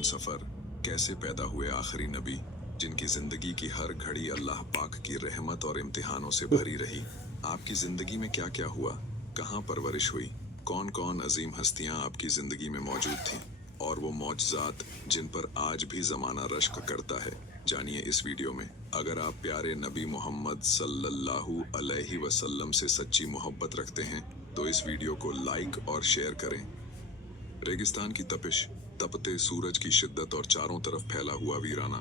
कौन सफर, कैसे पैदा हुए आखिरी नबी जिनकी जिंदगी की हर घड़ी अल्लाह पाक की रहमत और इम्तिहानों से भरी रही। आपकी जिंदगी में क्या क्या हुआ, कहाँ परवरिश हुई, कौन कौन अजीम हस्तियां आपकी जिंदगी में मौजूद थीं, और वो मौजज़ात जिन पर आज भी जमाना रश्क करता है, जानिए इस वीडियो में। अगर आप प्यारे नबी मोहम्मद सल्लल्लाहु अलैहि वसल्लम से सच्ची मोहब्बत रखते हैं तो इस वीडियो को लाइक और शेयर करें। रेगिस्तान की तपिश, तपते सूरज की शिद्दत और चारों तरफ फैला हुआ वीराना।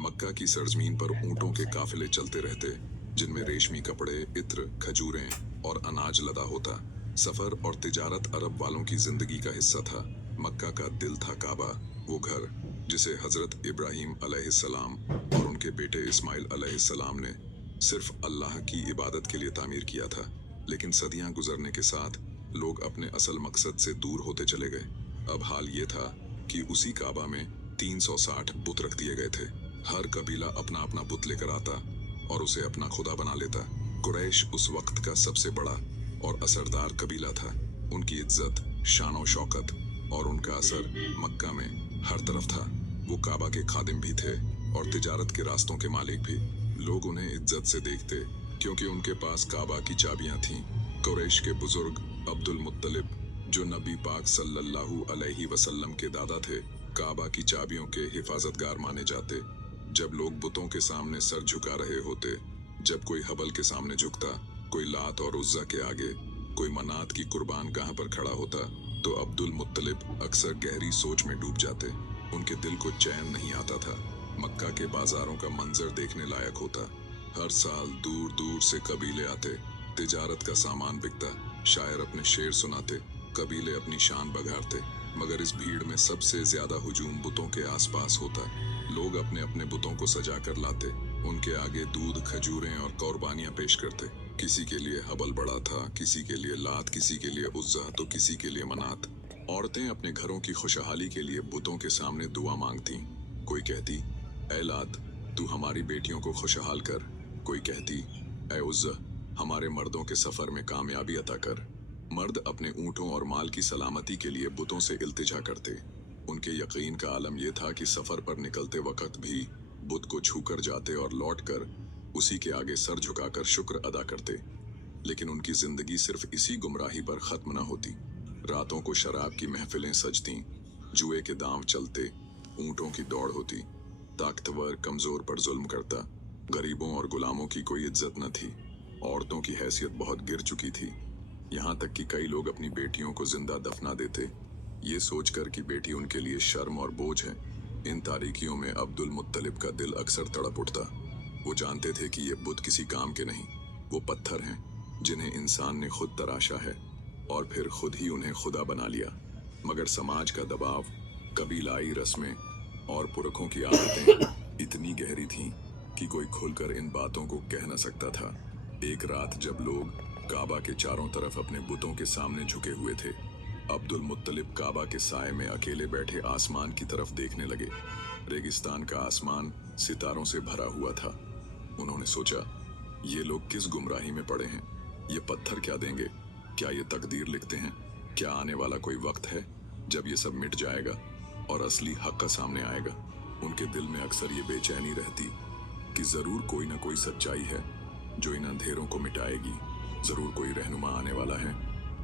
मक्का की सरजमीन पर ऊंटों के काफिले चलते रहते, जिनमें रेशमी कपड़े, इत्र, खजूरें और अनाज लदा होता। सफर और तिजारत अरब वालों की जिंदगी का हिस्सा था। मक्का का दिल था काबा, वो घर जिसे हजरत इब्राहिम अलैहिस्सलाम और उनके बेटे इस्माइल अलैहिस्सलाम ने सिर्फ अल्लाह की इबादत के लिए तामीर किया था। लेकिन सदियां गुजरने के साथ लोग अपने असल मकसद से दूर होते चले गए। अब हाल ये था कि उसी काबा में 360 बुत रख दिए गए थे। हर कबीला अपना अपना बुत लेकर आता और उसे अपना खुदा बना लेता। कुरैश उस वक्त का सबसे बड़ा और असरदार कबीला था। उनकी इज्जत, शान शौकत और उनका असर मक्का में हर तरफ था। वो काबा के खादिम भी थे और तिजारत के रास्तों के मालिक भी। लोग उन्हें इज्जत से देखते क्योंकि उनके पास काबा की चाबियां थीं। कुरैश के बुजुर्ग अब्दुल मुत्तलिब, जो नबी पाक सल्लल्लाहु अलैहि वसल्लम के दादा थे, काबा की चाबियों के हिफाजतगार माने जाते। जब लोग बुतों के सामने सर झुका रहे होते, जब कोई हबल के सामने झुकता, कोई लात और उज्जा के आगे, कोई मनात की कुर्बान गाह पर खड़ा होता, तो अब्दुल मुत्तलिब अक्सर गहरी सोच में डूब जाते। उनके दिल को चैन नहीं आता था। मक्का के बाजारों का मंजर देखने लायक होता। हर साल दूर दूर से कबीले आते, तिजारत का सामान बिकता, शायर अपने शेर सुनाते, कबीले अपनी शान बघारते। मगर इस भीड़ में सबसे ज्यादा हुजूम बुतों के आसपास होता। लोग अपने अपने बुतों को सजा कर लाते, उनके आगे दूध, खजूरें और कुर्बानियां पेश करते। किसी के लिए हबल बड़ा था, किसी के लिए लात, किसी के लिए उज्जा, तो किसी के लिए मनात। औरतें अपने घरों की खुशहाली के लिए बुतों के सामने दुआ मांगती। कोई कहती, ऐ लात, तू हमारी बेटियों को खुशहाल कर। कोई कहती, ऐ उज्जा, हमारे मर्दों के सफर में कामयाबी अता कर। मर्द अपने ऊंटों और माल की सलामती के लिए बुतों से इल्तिजा करते। उनके यकीन का आलम यह था कि सफर पर निकलते वक्त भी बुत को छूकर जाते और लौटकर उसी के आगे सर झुकाकर शुक्र अदा करते। लेकिन उनकी जिंदगी सिर्फ इसी गुमराही पर खत्म न होती। रातों को शराब की महफिलें सजती, जुए के दांव चलते, ऊंटों की दौड़ होती। ताकतवर कमजोर पर जुल्म करता। गरीबों और गुलामों की कोई इज्जत न थी। औरतों की हैसियत बहुत गिर चुकी थी। यहाँ तक कि कई लोग अपनी बेटियों को जिंदा दफना देते, ये सोचकर कि बेटी उनके लिए शर्म और बोझ है। इन तारीकियों में अब्दुल मुत्तलिब का दिल अक्सर तड़प उठता। वो जानते थे कि ये बुत किसी काम के नहीं, वो पत्थर हैं जिन्हें इंसान ने खुद तराशा है और फिर खुद ही उन्हें खुदा बना लिया। मगर समाज का दबाव, कबीलाई रस्में और पुरखों की आदतें इतनी गहरी थीं कि कोई खुलकर इन बातों को कह न सकता था। एक रात जब लोग काबा के चारों तरफ अपने बुतों के सामने झुके हुए थे, अब्दुल मुत्तलिब काबा के साए में अकेले बैठे आसमान की तरफ देखने लगे। रेगिस्तान का आसमान सितारों से भरा हुआ था। उन्होंने सोचा, ये लोग किस गुमराही में पड़े हैं। ये पत्थर क्या देंगे? क्या ये तकदीर लिखते हैं? क्या आने वाला कोई वक्त है जब ये सब मिट जाएगा और असली हक का सामने आएगा? उनके दिल में अक्सर ये बेचैनी रहती कि जरूर कोई ना कोई सच्चाई है जो इन अंधेरों को मिटाएगी। जरूर कोई रहनुमा आने वाला है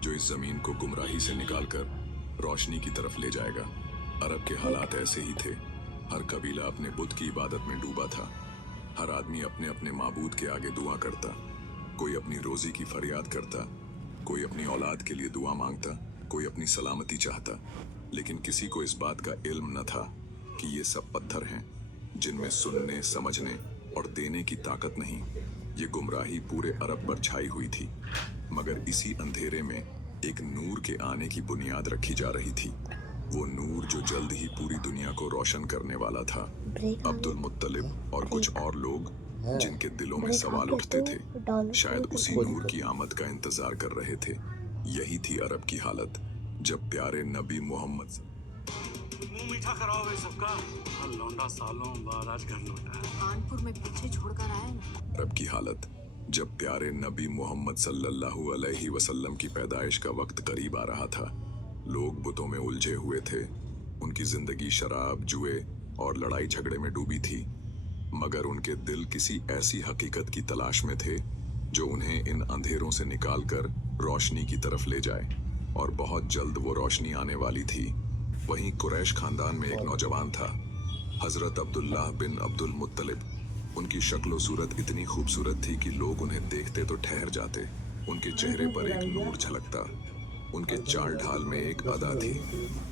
जो इस जमीन को गुमराही से निकालकर रोशनी की तरफ ले जाएगा। अरब के हालात ऐसे ही थे। हर कबीला अपने बुत की इबादत में डूबा था। हर आदमी अपने अपने माबूद के आगे दुआ करता। कोई अपनी रोजी की फरियाद करता, कोई अपनी औलाद के लिए दुआ मांगता, कोई अपनी सलामती चाहता। लेकिन किसी को इस बात का इल्म न था कि ये सब पत्थर हैं जिनमें सुनने, समझने और देने की ताकत नहीं। ये गुमराही पूरे अरब पर छाई हुई थी। मगर इसी अंधेरे में एक नूर के आने की बुनियाद रखी जा रही थी। वो नूर जो जल्द ही पूरी दुनिया को रोशन करने वाला था। अब्दुल मुत्तलिब और कुछ और लोग जिनके दिलों में सवाल उठते थे, शायद उसी नूर की आमद का इंतजार कर रहे थे। यही थी अरब की हालत जब प्यारे नबी मोहम्मद मुंह मीठा कराओ भाई सबका। लौंडा सालों बाद आज घर लौटा है। कानपुर में पीछे छोड़कर आए ना। अरब की हालत जब प्यारे नबी मोहम्मद सल्लल्लाहु अलैहि वसल्लम की पैदाइश का वक्त करीब आ रहा था। लोग बुतों में उलझे हुए थे। उनकी जिंदगी शराब, जुए और लड़ाई झगड़े में डूबी थी, मगर उनके दिल किसी ऐसी हकीकत की तलाश में थे जो उन्हें इन अंधेरों से निकालकर रोशनी की तरफ ले जाए, और बहुत जल्द वो रोशनी आने वाली थी। वहीं कुरैश खानदान में एक नौजवान था, हजरत अब्दुल्लाह बिन अब्दुल मुत्तलिब। उनकी शक्ल सूरत इतनी खूबसूरत थी कि लोग उन्हें देखते तो ठहर जाते। उनके चेहरे पर एक नूर झलकता, उनके चाल ढाल में एक अदा थी।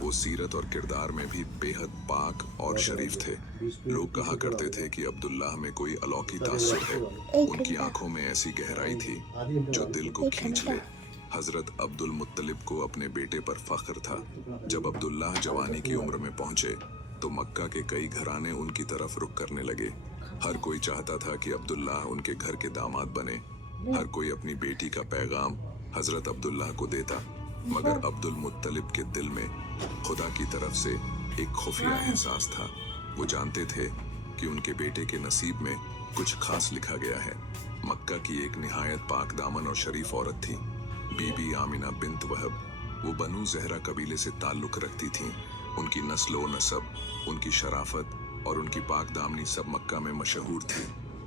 वो सीरत और किरदार में भी बेहद पाक और शरीफ थे। लोग कहा करते थे कि अब्दुल्लाह में कोई अलौकिक तासुर है। उनकी आंखों में ऐसी गहराई थी जो दिल को खींच ले। हजरत अब्दुल मुत्तलिब को अपने बेटे पर फख्र था। जब अब्दुल्लाह जवानी की उम्र में पहुंचे तो मक्का के कई घराने उनकी तरफ रुख करने लगे। हर कोई चाहता था कि अब्दुल्लाह उनके घर के दामाद बने। हर कोई अपनी बेटी का पैगाम हजरत अब्दुल्लाह को देता, मगर अब्दुल मुत्तलिब के दिल में खुदा की तरफ से एक खुफिया एहसास था। वो जानते थे कि उनके बेटे के नसीब में कुछ खास लिखा गया है। मक्का की एक निहायत पाक दामन और शरीफ औरत थी, बीबी आमिना बिन्त वहब। वो बनु ज़हरा कबीले से ताल्लुक रखती थीं। उनकी नस्ल व नसब, उनकी शराफत और उनकी पाक दामनी सब मक्का में मशहूर थी।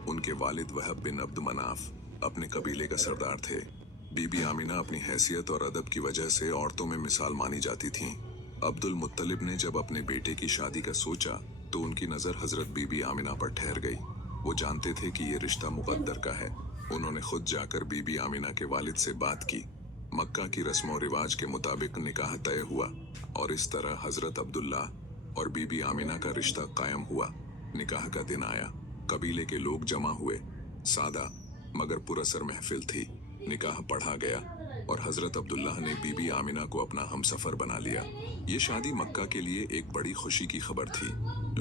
उनके वालिद वहब बिन अब्द मनाफ अपने कबीले का सरदार थे। बीबी आमिना अपनी हैसियत और अदब की वजह से औरतों में मिसाल मानी जाती थीं। अब्दुल मुत्तलिब ने जब अपने बेटे की शादी का सोचा तो उनकी नज़र हजरत बीबी आमिना पर ठहर गई। वो जानते थे कि ये रिश्ता मुक़द्दर का है। उन्होंने खुद जाकर बीबी आमिना के वालिद से बात की। मक्का की रस्म और रिवाज के मुताबिक निकाह तय हुआ और इस तरह हजरत अब्दुल्लाह और बीबी आमिना का रिश्ता कायम हुआ। निकाह का दिन आया, कबीले के लोग जमा हुए। सादा मगर पुरअसर महफिल थी। निकाह पढ़ा गया और हजरत अब्दुल्लाह ने बीबी आमिना को अपना हमसफर बना लिया। ये शादी मक्का के लिए एक बड़ी खुशी की खबर थी।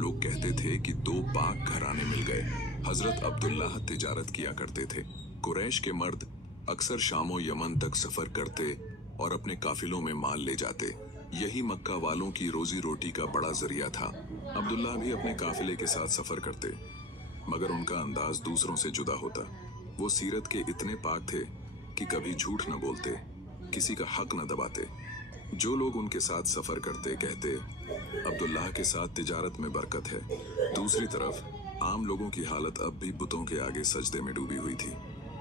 लोग कहते थे कि दो पाक घराने मिल गए। हजरत अब्दुल्लाह तिजारत किया करते थे। कुरैश के मर्द अक्सर शाम व यमन तक सफर करते और अपने काफिलों में माल ले जाते। यही मक्का वालों की रोजी रोटी का बड़ा जरिया था। अब्दुल्लाह भी अपने काफिले के साथ सफर करते, मगर उनका अंदाज दूसरों से जुदा होता। वो सीरत के इतने पाक थे कि कभी झूठ न बोलते, किसी का हक न दबाते। जो लोग उनके साथ सफर करते कहते अब्दुल्लाह के साथ तिजारत में बरकत है। दूसरी तरफ आम लोगों की हालत अब भी बुतों के आगे सजदे में डूबी हुई थी।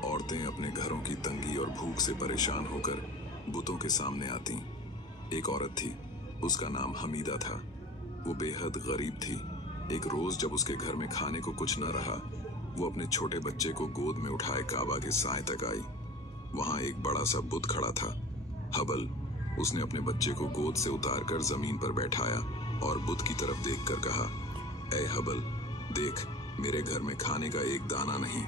औरतें अपने घरों की तंगी और भूख से परेशान होकर बुतों के सामने आती। एक औरत थी, उसका नाम हमीदा था। वो बेहद गरीब थी। एक रोज जब उसके घर में खाने को कुछ न रहा, वो अपने छोटे बच्चे को गोद में उठाए काबा के साए तक आई। वहां एक बड़ा सा बुत खड़ा था, हबल। उसने अपने बच्चे को गोद से उतारकर जमीन पर बैठाया और बुत की तरफ देखकर कहा, ऐ हबल, देख, मेरे घर में खाने का एक दाना नहीं।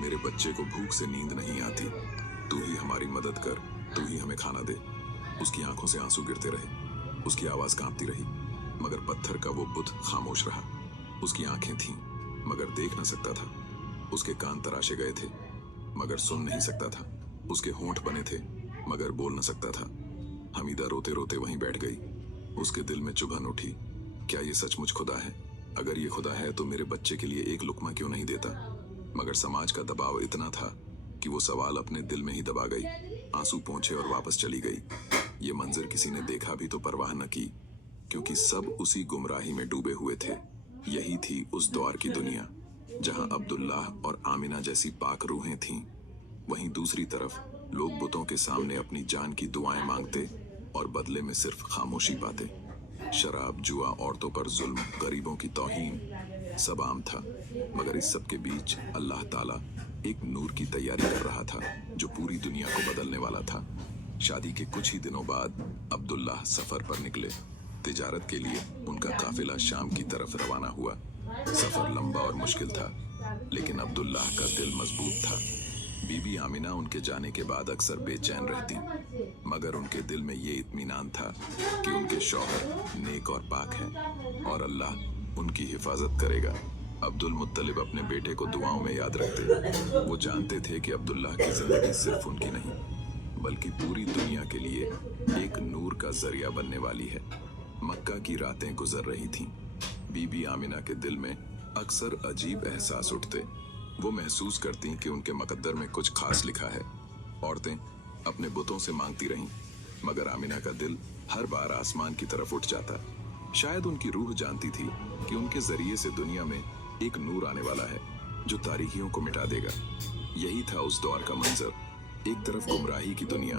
मेरे बच्चे को भूख से नींद नहीं आती। तू ही हमारी मदद कर, तू ही हमें खाना दे। उसकी आंखों से आंसू गिरते रहे, उसकी आवाज कांपती रही, मगर पत्थर का वो बुत खामोश रहा। उसकी आंखें थीं, मगर देख न सकता था। उसके कान तराशे गए थे, मगर सुन नहीं सकता था। उसके होंठ बने थे, मगर बोल न सकता था। हमीदा रोते रोते वहीं बैठ गई। उसके दिल में चुभन उठी, क्या ये सचमुच खुदा है? अगर ये खुदा है तो मेरे बच्चे के लिए एक लुकमा क्यों नहीं देता? मगर समाज का दबाव इतना था कि वो सवाल अपने दिल में ही दबा गई। आंसू पोंछे और वापस चली गई। ये मंजर किसी ने देखा भी तो परवाह न की, क्योंकि सब उसी गुमराही में डूबे हुए थे। यही थी उस दौर की दुनिया जहां अब्दुल्लाह और आमिना जैसी पाक रूहें थीं। वहीं दूसरी तरफ लोग बुतों के सामने अपनी जान की दुआएं मांगते और बदले में सिर्फ खामोशी पाते। शराब, जुआ, औरतों पर जुल्म, गरीबों की तौहीन सब आम था। मगर इस सब के बीच अल्लाह ताला एक नूर की तैयारी कर रहा था जो पूरी दुनिया को बदलने वाला था। शादी के कुछ ही दिनों बाद अब्दुल्लाह सफर पर निकले। तिजारत के लिए उनका काफिला शाम की तरफ रवाना हुआ। सफर लंबा और मुश्किल था, लेकिन अब्दुल्लाह का दिल मजबूत था। बीबी आमिना उनके जाने के बाद अक्सर बेचैन रहती, मगर उनके दिल में ये इत्मीनान था कि उनके शौहर नेक और पाक हैं और अल्लाह उनकी हिफाजत करेगा। अब्दुल मुत्तलिब अपने बेटे को दुआओं में याद रखते। वो जानते थे कि अब्दुल्लाह की जिंदगी सिर्फ उनकी नहीं, बल्कि पूरी दुनिया के लिए एक नूर का जरिया बनने वाली है। मक्का की रातें गुजर रही थीं। बीबी आमिना के दिल में अक्सर अजीब एहसास उठते। वो महसूस करती कि उनके मुकद्दर में कुछ खास लिखा है। औरतें अपने बुतों से मांगती रहीं, मगर आमिना का दिल हर बार आसमान की तरफ उठ जाता। शायद उनकी रूह जानती थी कि उनके जरिए से दुनिया में एक नूर आने वाला है जो तारीकियों को मिटा देगा। यही था उस दौर का मंजर। एक तरफ गुमराही की दुनिया,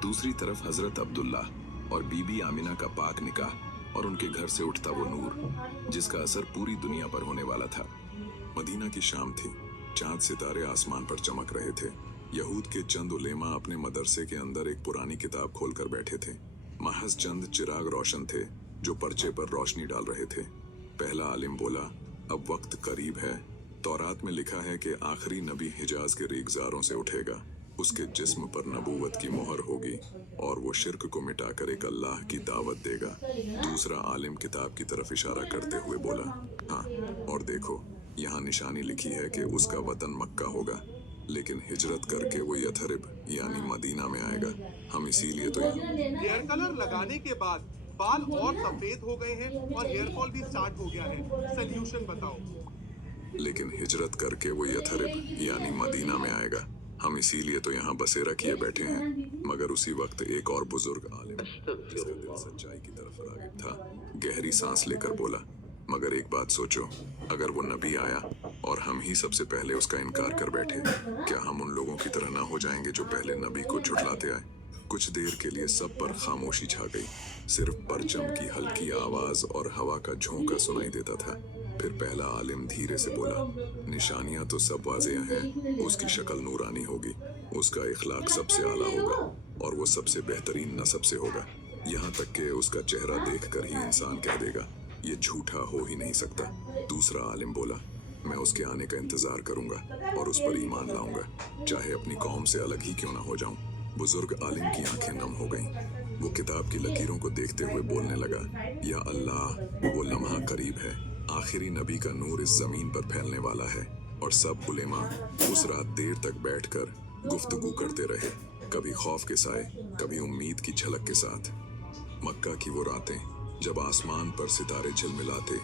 दूसरी तरफ हजरत अब्दुल्ला और बीबी आमिना का पाक निकाह और उनके घर से उठता वो नूर जिसका असर पूरी दुनिया पर होने वाला था। मदीना की शाम थी। चांद सितारे आसमान पर चमक रहे थे। यहूद के चंद उलेमा अपने मदरसे के अंदर एक पुरानी किताब खोलकर बैठे थे। महज चंद चिराग रोशन थे जो पर्चे पर रोशनी डाल रहे थे। पहला आलिम बोला, अब वक्त करीब है। तौरात में लिखा है कि आखिरी नबी हिजाज के रेगजारों से उठेगा। उसके जिस्म पर नबूवत की मोहर होगी और वो शिर्क को मिटाकर एक अल्लाह की दावत देगा। दूसरा आलिम किताब की तरफ इशारा करते हुए बोला, हाँ, और देखो, यहाँ निशानी लिखी है कि उसका वतन मक्का होगा, लेकिन हिजरत करके वो यथरिब यानी मदीना में आएगा। हम इसीलिए तो यहाँ हेयर कलर लगाने के बाद बाल और सफेद हो गए हैं और हेयर फॉल भी स्टार्ट हो गया है। सोल्यूशन बताओ। लेकिन हिजरत करके वो यथरिब यानी मदीना में आएगा। हम इसीलिए तो यहाँ बसेरा किए बैठे हैं। मगर उसी वक्त एक और बुजुर्ग आलिम जिसका दिल सच्चाई की तरफ राग़िब था गहरी सांस लेकर बोला, मगर एक बात सोचो, अगर वो नबी आया और हम ही सबसे पहले उसका इनकार कर बैठे, क्या हम उन लोगों की तरह ना हो जाएंगे जो पहले नबी को झुठलाते आए? कुछ देर के लिए सब पर खामोशी छा गई। सिर्फ परचम की हल्की आवाज और हवा का झोंका सुनाई देता था। फिर पहला आलिम धीरे से बोला, निशानियां तो सब वाज़ेह हैं। उसकी शक्ल नूरानी होगी, उसका इखलाक सबसे आला होगा और वो सबसे बेहतरीन नस्ब से होगा। यहाँ तक कि उसका चेहरा देखकर ही इंसान कह देगा, ये झूठा हो ही नहीं सकता। दूसरा आलिम बोला, मैं उसके आने का इंतजार करूंगा और उस पर ईमान लाऊंगा, चाहे अपनी कौम से अलग ही क्यों ना हो जाऊं। बुजुर्ग आलिम की आंखें नम हो गईं। वो किताब की लकीरों को देखते हुए बोलने लगा, या अल्लाह, वो लम्हा करीब है। आखिरी नबी का नूर इस जमीन पर फैलने वाला है। और सब उलेमा उस रात देर तक बैठकर गुफ्तगू करते रहे, कभी खौफ के साए, कभी उम्मीद की झलक के साथ। मक्का की वो रातें जब आसमान पर सितारे झिलमिलाते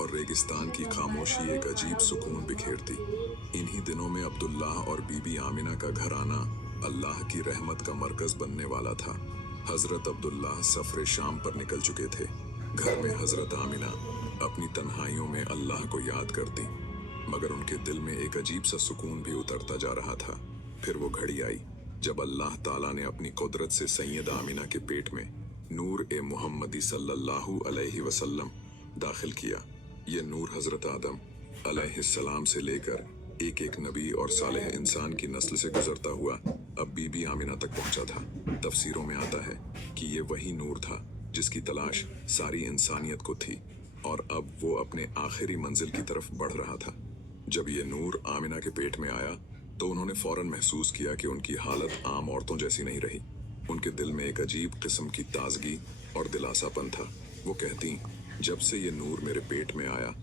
और रेगिस्तान की खामोशी एक अजीब सुकून बिखेरती। इन्हीं दिनों में अब्दुल्लाह और बीबी आमिना का घराना अल्लाह की रहमत का मरकज बनने वाला था। हजरत अब्दुल्लाह सफरे शाम पर निकल चुके थे। घर में हजरत आमिना अपनी तन्हाइयों में अल्लाह को याद करती, मगर उनके दिल में एक अजीब सा सुकून भी उतरता जा रहा था। फिर वो घड़ी आई जब अल्लाह ताला ने अपनी कुदरत से सैयद आमिना के पेट में नूर ए मुहम्मदी सल्लल्लाहु अलैहि वसल्लम दाखिल किया। ये नूर हजरत आदम अलैहिस्सलाम से लेकर एक एक नबी और सालेह इंसान की नस्ल से गुजरता हुआ अब बीबी आमिना तक पहुंचा था। तफसीरों में आता है कि ये वही नूर था जिसकी तलाश सारी इंसानियत को थी और अब वो अपने आखिरी मंजिल की तरफ बढ़ रहा था। जब ये नूर आमिना के पेट में आया तो उन्होंने फौरन महसूस किया कि उनकी हालत आम औरतों जैसी नहीं रही। उनके दिल में एक अजीब किस्म की ताजगी और दिलासापन था। वो कहती, जब से ये नूर मेरे पेट में आया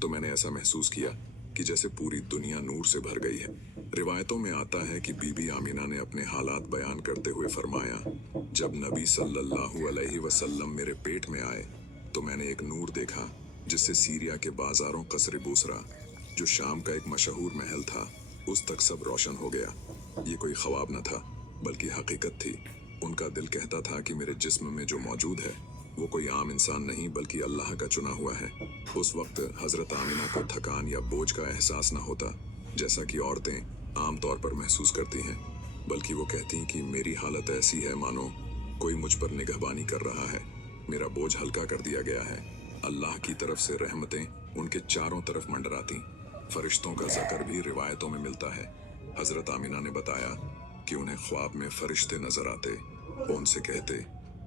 तो मैंने ऐसा महसूस किया कि जैसे पूरी दुनिया नूर से भर गई है। रिवायतों में आता है कि बीबी आमिना ने अपने हालात बयान करते हुए फरमाया, जब नबी सल्लल्लाहु अलैहि वसल्लम मेरे पेट में आए तो मैंने एक नूर देखा जिससे सीरिया के बाजारों कसर बूसरा, जो शाम का एक मशहूर महल था, उस तक सब रोशन हो गया। ये कोई ख्वाब न था बल्कि हकीकत थी। उनका दिल कहता था कि मेरे जिस्म में जो मौजूद है वो कोई आम इंसान नहीं बल्कि अल्लाह का चुना हुआ है। उस वक्त हजरत आमिना को थकान या बोझ का एहसास न होता जैसा कि औरतें आम तौर पर महसूस करती हैं, बल्कि वो कहती कि मेरी हालत ऐसी है मानो कोई मुझ पर निगहबानी कर रहा है। मेरा बोझ हल्का कर दिया गया है। अल्लाह की तरफ से रहमतें उनके चारों तरफ मंडराती। फरिश्तों का जिक्र भी रिवायतों में मिलता है। हजरत आमिना ने बताया कि उन्हें ख्वाब में फरिश्ते नजर आते। वो उनसे कहते,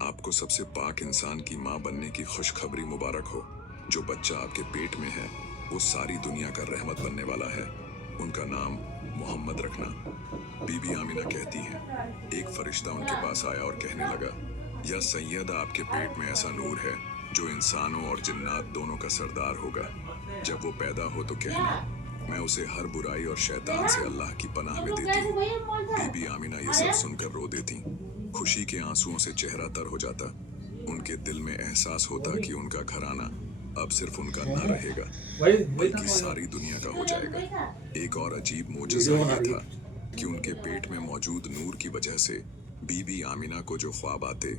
आपको सबसे पाक इंसान की माँ बनने की खुशखबरी मुबारक हो। जो बच्चा आपके पेट में है वो सारी दुनिया का रहमत बनने वाला है। उनका नाम मोहम्मद रखना। बीबी आमिना कहती हैं, एक फरिश्ता उनके पास आया और कहने लगा, या सैयद, आपके पेट में ऐसा नूर है जो इंसानों और जिन्नात दोनों का सरदार होगा। जब वो पैदा हो तो कहना, मैं उसे हर बुराई और शैतान से अल्लाह की पनाह में देती हूँ। बीबी आमिना ये सब सुनकर रो देती। खुशी के आंसुओं से चेहरा तर हो जाता। उनके दिल में एहसास होता कि उनका घराना अब सिर्फ उनका ना रहेगा बल्कि सारी दुनिया का हो जाएगा। एक और अजीब मोजज़ा ये था कि उनके पेट में मौजूद नूर की वजह से बीबी आमिना को जो ख्वाब आते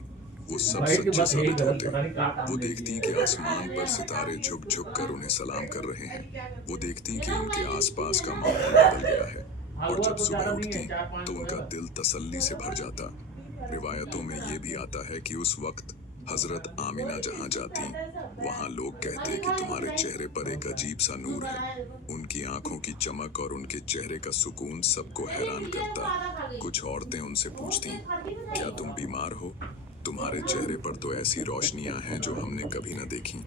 वो सब वाइट के सच्चे बाद एक साबित गलत होते। पता नहीं कहाँ वो देखती कि आसमान पर सितारे झुक झुक कर उन्हें सलाम कर रहे हैं। वो देखती कि उनके आसपास का माहौल बदल गया है, और जब सुबह उठती तो उनका दिल तसल्ली से भर जाता। रिवायतों में ये भी आता है कि उस वक्त हजरत आमिना जहाँ जाती वहाँ लोग कहते कि तुम्हारे चेहरे पर एक अजीब सा नूर है। उनकी आंखों की चमक और उनके चेहरे का सुकून सबको हैरान करता। कुछ औरतें उनसे पूछती, क्या तुम बीमार हो? तुम्हारे चेहरे पर तो ऐसी रोशनियां हैं जो हमने कभी न देखी।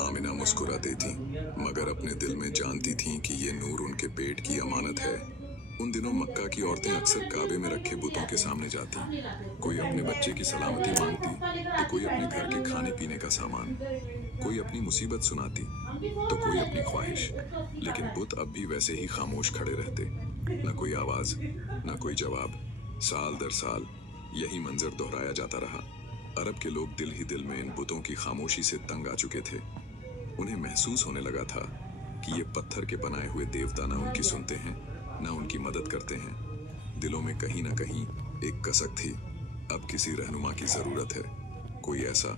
आमिना मुस्कुराती थी, मगर अपने दिल में जानती थीं कि ये नूर उनके पेट की अमानत है। उन दिनों मक्का की औरतें अक्सर काबे में रखे बुतों के सामने जाती। कोई अपने बच्चे की सलामती मांगती, तो कोई अपने घर के खाने पीने का सामान, कोई अपनी मुसीबत सुनाती, तो कोई अपनी ख्वाहिश। लेकिन बुत अब भी वैसे ही खामोश खड़े रहते, न कोई आवाज, न कोई जवाब। साल दर साल यही मंजर दोहराया जाता रहा। अरब के लोग दिल ही दिल में इन बुतों की खामोशी से तंग आ चुके थे। उन्हें महसूस होने लगा था कि ये पत्थर के बनाए हुए देवता न उनकी सुनते हैं, न उनकी मदद करते हैं। दिलों में कहीं न कहीं एक कसक थी, अब किसी रहनुमा की जरूरत है, कोई ऐसा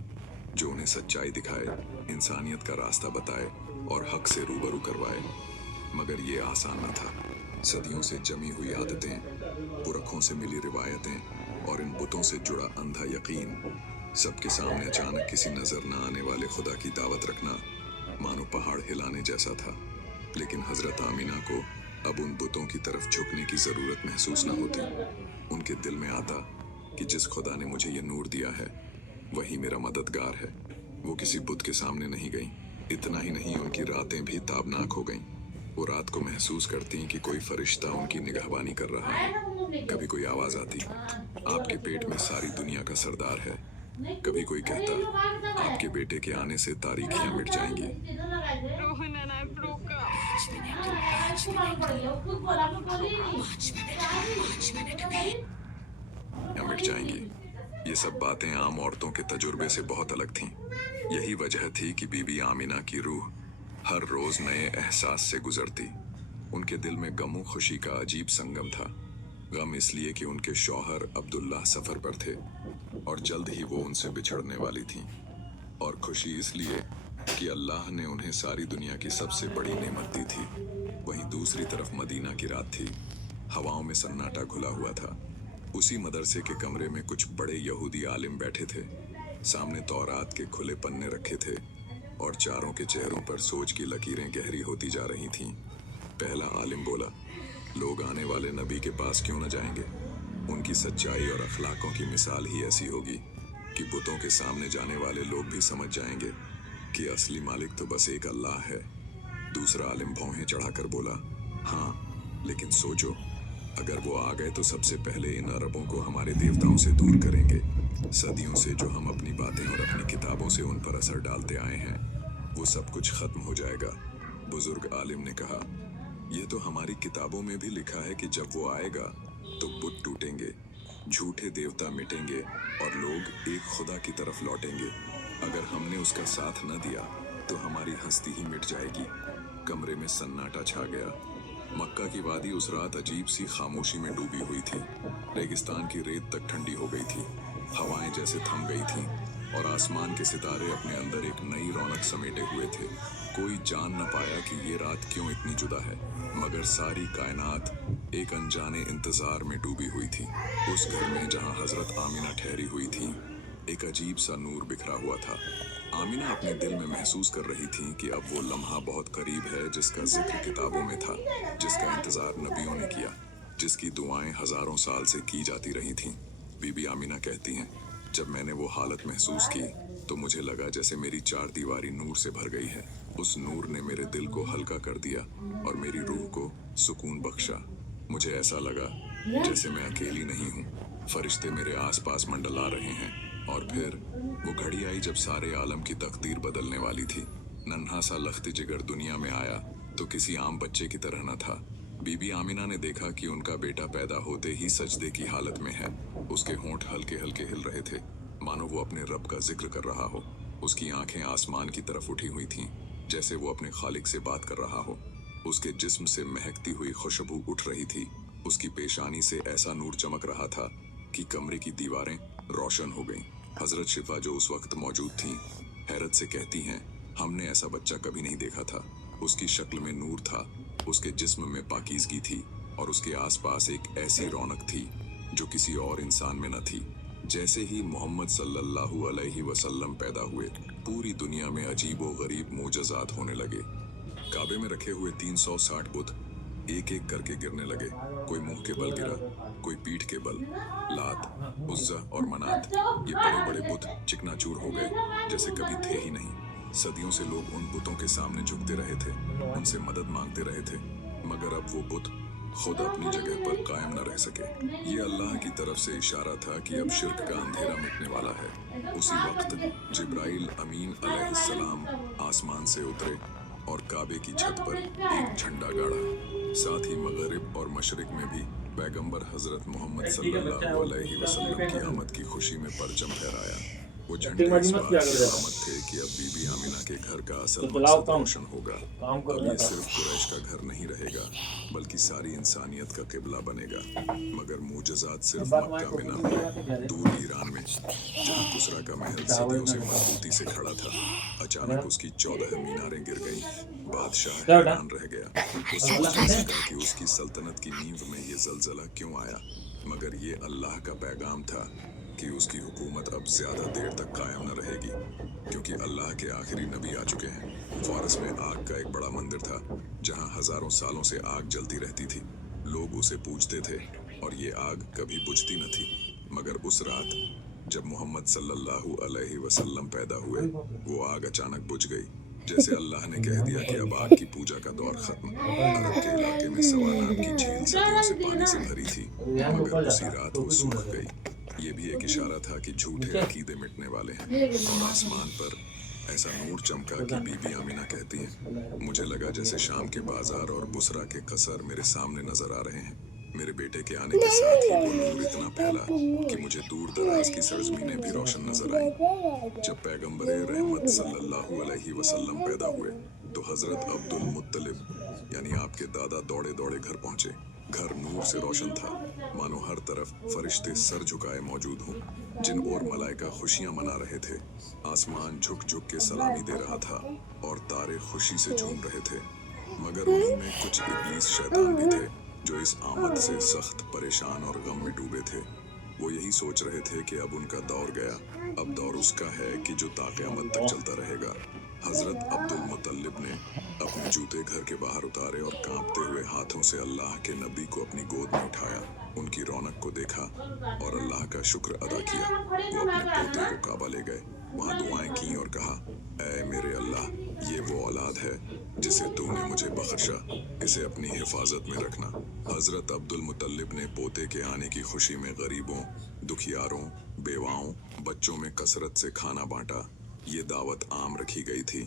जो उन्हें सच्चाई दिखाए, इंसानियत का रास्ता बताए और हक से रूबरू करवाए। मगर ये आसान न था। सदियों से जमी हुई आदतें, पुरखों से मिली रिवायतें और इन बुतों से जुड़ा अंधा यकीन, सबके सामने अचानक किसी नजर न आने वाले खुदा की दावत रखना मानो पहाड़ हिलाने जैसा था। लेकिन हजरत आमिना को अब उन बुतों की तरफ झुकने की जरूरत महसूस न होती। उनके दिल में आता कि जिस खुदा ने मुझे ये नूर दिया है वही मेरा मददगार है। वो किसी बुत के सामने नहीं गई। इतना ही नहीं, उनकी रातें भी ताबनाक हो गईं। वो रात को महसूस करती कि कोई फरिश्ता उनकी निगहबानी कर रहा है। कभी कोई आवाज आती, आपके पेट में सारी दुनिया का सरदार है। कभी कोई कहता, आपके बेटे के आने से तारीखियां मिट जाएंगी। Rohan and I broke up. या मिट जाएंगी। ये सब बातें आम औरतों के तजुर्बे से बहुत अलग थीं। यही वजह थी कि बीबी आमिना की रूह हर रोज नए एहसास से गुजरती। उनके दिल में गमो खुशी का अजीब संगम था। गम इसलिए कि उनके शौहर अब्दुल्लाह सफर पर थे और जल्द ही वो उनसे बिछड़ने वाली थीं, और खुशी इसलिए कि अल्लाह ने उन्हें सारी दुनिया की सबसे बड़ी नेमत दी थी। वहीं दूसरी तरफ मदीना की रात थी। हवाओं में सन्नाटा घुला हुआ था। उसी मदरसे के कमरे में कुछ बड़े यहूदी आलिम बैठे थे। सामने तौरात के खुले पन्ने रखे थे और चारों के चेहरों पर सोच की लकीरें गहरी होती जा रही थीं। पहला आलिम बोला, लोग आने वाले नबी के पास क्यों न जाएंगे? उनकी सच्चाई और अखलाकों की मिसाल ही ऐसी होगी कि बुतों के सामने जाने वाले लोग भी समझ जाएंगे कि असली मालिक तो बस एक अल्लाह है। दूसरा आलिम भौहें चढ़ाकर बोला, हाँ, लेकिन सोचो, अगर वो आ गए तो सबसे पहले इन अरबों को हमारे देवताओं से दूर करेंगे। सदियों से जो हम अपनी बातें और अपनी किताबों से उन पर असर डालते आए हैं, वो सब कुछ खत्म हो जाएगा। बुजुर्ग आलिम ने कहा, यह तो हमारी किताबों में भी लिखा है कि जब वो आएगा तो बुत टूटेंगे, झूठे देवता मिटेंगे और लोग एक खुदा की तरफ लौटेंगे। अगर हमने उसका साथ न दिया तो हमारी हस्ती ही मिट जाएगी। कमरे में सन्नाटा छा गया। मक्का की वादी उस रात अजीब सी खामोशी में डूबी हुई थी। रेगिस्तान की रेत तक ठंडी हो गई थी। हवाएं जैसे थम गई थीं और आसमान के सितारे अपने अंदर एक नई रौनक समेटे हुए थे। कोई जान न पाया कि ये रात क्यों इतनी जुदा है, मगर सारी कायनात एक अनजाने इंतजार में डूबी हुई थी। उस घर में जहां हजरत आमिना ठहरी हुई थी, एक अजीब सा नूर बिखरा हुआ था। आमिना अपने दिल में महसूस कर रही थी कि अब वो लम्हा बहुत करीब है जिसका जिक्र किताबों में था, जिसका इंतजार नबियों ने किया, जिसकी दुआएं हजारों साल से की जाती रही थीं। बीबी आमिना कहती हैं, जब मैंने वो हालत महसूस की तो मुझे लगा जैसे मेरी चार दीवारी नूर से भर गई है। उस नूर ने मेरे दिल को हल्का कर दिया और मेरी रूह को सुकून बख्शा। मुझे ऐसा लगा जैसे मैं अकेली नहीं हूँ, फरिश्ते मेरे आसपास मंडला रहे हैं। और फिर वो घड़ी आई जब सारे आलम की तकदीर बदलने वाली थी। नन्हा सा लख्त जिगर दुनिया में आया तो किसी आम बच्चे की तरह न था। बीबी आमिना ने देखा कि उनका बेटा पैदा होते ही सजदे की हालत में है। उसके होंठ हल्के हल्के हिल रहे थे, मानो वो अपने रब का जिक्र कर रहा हो। उसकी आंखें आसमान की तरफ उठी हुई थीं, जैसे वो अपने खालिक से बात कर रहा हो। उसके जिस्म से महकती हुई खुशबू उठ रही थी। उसकी पेशानी से ऐसा नूर चमक रहा था कि कमरे की दीवारें रोशन हो गईं। हजरत शिफा जो उस वक्त मौजूद थीं, हैरत से कहती हैं, हमने ऐसा बच्चा कभी नहीं देखा था। उसकी शक्ल में नूर था, उसके जिस्म में पाकीज़गी थी और उसके आसपास एक ऐसी रौनक थी जो किसी और इंसान में न थी। जैसे ही मोहम्मद सल्लल्लाहु अलैहि वसल्लम पैदा हुए, पूरी दुनिया में अजीब व गरीब मोजज़ात होने लगे। काबे में रखे हुए 360 बुत एक एक करके गिरने लगे। कोई मुंह के बल गिरा, कोई पीठ के बल। लात, उज्जा और मनात, ये बड़े बड़े बुत चिकनाचूर हो गए जैसे कभी थे ही नहीं। सदियों से लोग उन बुतों के सामने झुकते रहे थे, उनसे मदद मांगते रहे थे, मगर अब वो बुत खुद अपनी जगह पर कायम न रह सके। ये अल्लाह की तरफ से इशारा था कि अब शिर्क का अंधेरा मिटने वाला है। उसी वक्त जिब्राइल अमीन अलैहिस्सलाम आसमान से उतरे और काबे की छत पर एक झंडा गाड़ा। साथ ही मगरिब और मशरिक में भी पैगंबर हजरत मोहम्मद सल्लल्लाहु अलैहि वसल्लम की आमद की खुशी में परचम फहराया। वो झंडे इस बात की अलामत थे कि अब बीबी आमिना के घर का असल मकसद रोशन होगा। अब ये सिर्फ कुरैश का घर नहीं रहेगा, बल्कि सारी इंसानियत का किबला बनेगा। मगर मुजज़ात सिर्फ मक्का में न हुए, दूर ईरान में, जहाँ कुसरा का महल सदियों से मजबूती से खड़ा था, अचानक उसकी 14 मीनारें गिर गईं। बादशाह हैरान रह गया। वो सोचने लगा कि उसकी सल्तनत की नींव में ये जलजला क्यों आया, मगर ये अल्लाह का पैगाम था कि उसकी हुकूमत अब ज्यादा देर तक कायम न रहेगी, क्योंकि अल्लाह के आखिरी नबी आ चुके हैं। फारस में आग का एक बड़ा मंदिर था, जहां हजारों सालों से आग जलती रहती थी। लोग उसे पूजते थे और ये आग कभी बुझती न थी। मगर उस रात जब मोहम्मद सल्लल्लाहु अलैहि वसल्लम पैदा हुए, वो आग अचानक बुझ गई। जैसे अल्लाह ने कह दिया कि अब आग की पूजा का दौर खत्म। अरब के इलाके में सवा नाम की झील सदियों से पानी से भरी थी, मगर उसी रात वो सूख गई। ये भी एक इशारा था कि झूठे अकीदे मिटने वाले हैं। और आसमान पर ऐसा नूर चमका कि बीबी आमिना कहती है, मुझे लगा जैसे शाम के बाजार और बुसरा के कसर मेरे सामने नजर आ रहे हैं। मेरे बेटे के आने के साथ ही वो नूर इतना फैला कि मुझे दूर दराज की सरजमीनें भी रोशन नजर आईं। जब पैगंबर रहमत सल्लल्लाहु अलैहि वसल्लम पैदा हुए, तो हजरत अब्दुल मुत्तलिब यानी आपके दादा दौड़े दौड़े घर पहुंचे। घर नूर से रोशन था, मानो हर तरफ फरिश्ते सर झुकाए मौजूद हों। जिन और मलाइका खुशियां मना रहे थे, आसमान झुक झुक के सलामी दे रहा था और तारे खुशी से झूम रहे थे। मगर उन्हीं में कुछ इब्लीस शैतान भी थे जो इस आमद से सख्त परेशान और गम में डूबे थे। वो यही सोच रहे थे कि अब उनका दौर गया, अब दौर उसका है कि जो क़यामत तक चलता रहेगा। हजरत अब्दुल मुत्तलिब ने अपने जूते घर के बाहर उतारे और कांपते हुए हाथों से अल्लाह के नबी को अपनी गोद में उठाया, उनकी रौनक को देखा और अल्लाह का शुक्र अदा किया। वो अपने पोते को काबा ले गए, वहाँ दुआएं की और कहा, ऐ मेरे अल्लाह, ये वो औलाद है जिसे तूने मुझे बख्शा, इसे अपनी हिफाजत में रखना। हजरत अब्दुल मुत्तलिब ने पोते के आने की खुशी में गरीबों, दुखियारों, बेवाओं, बच्चों में कसरत से खाना बांटा। ये दावत आम रखी गई थी।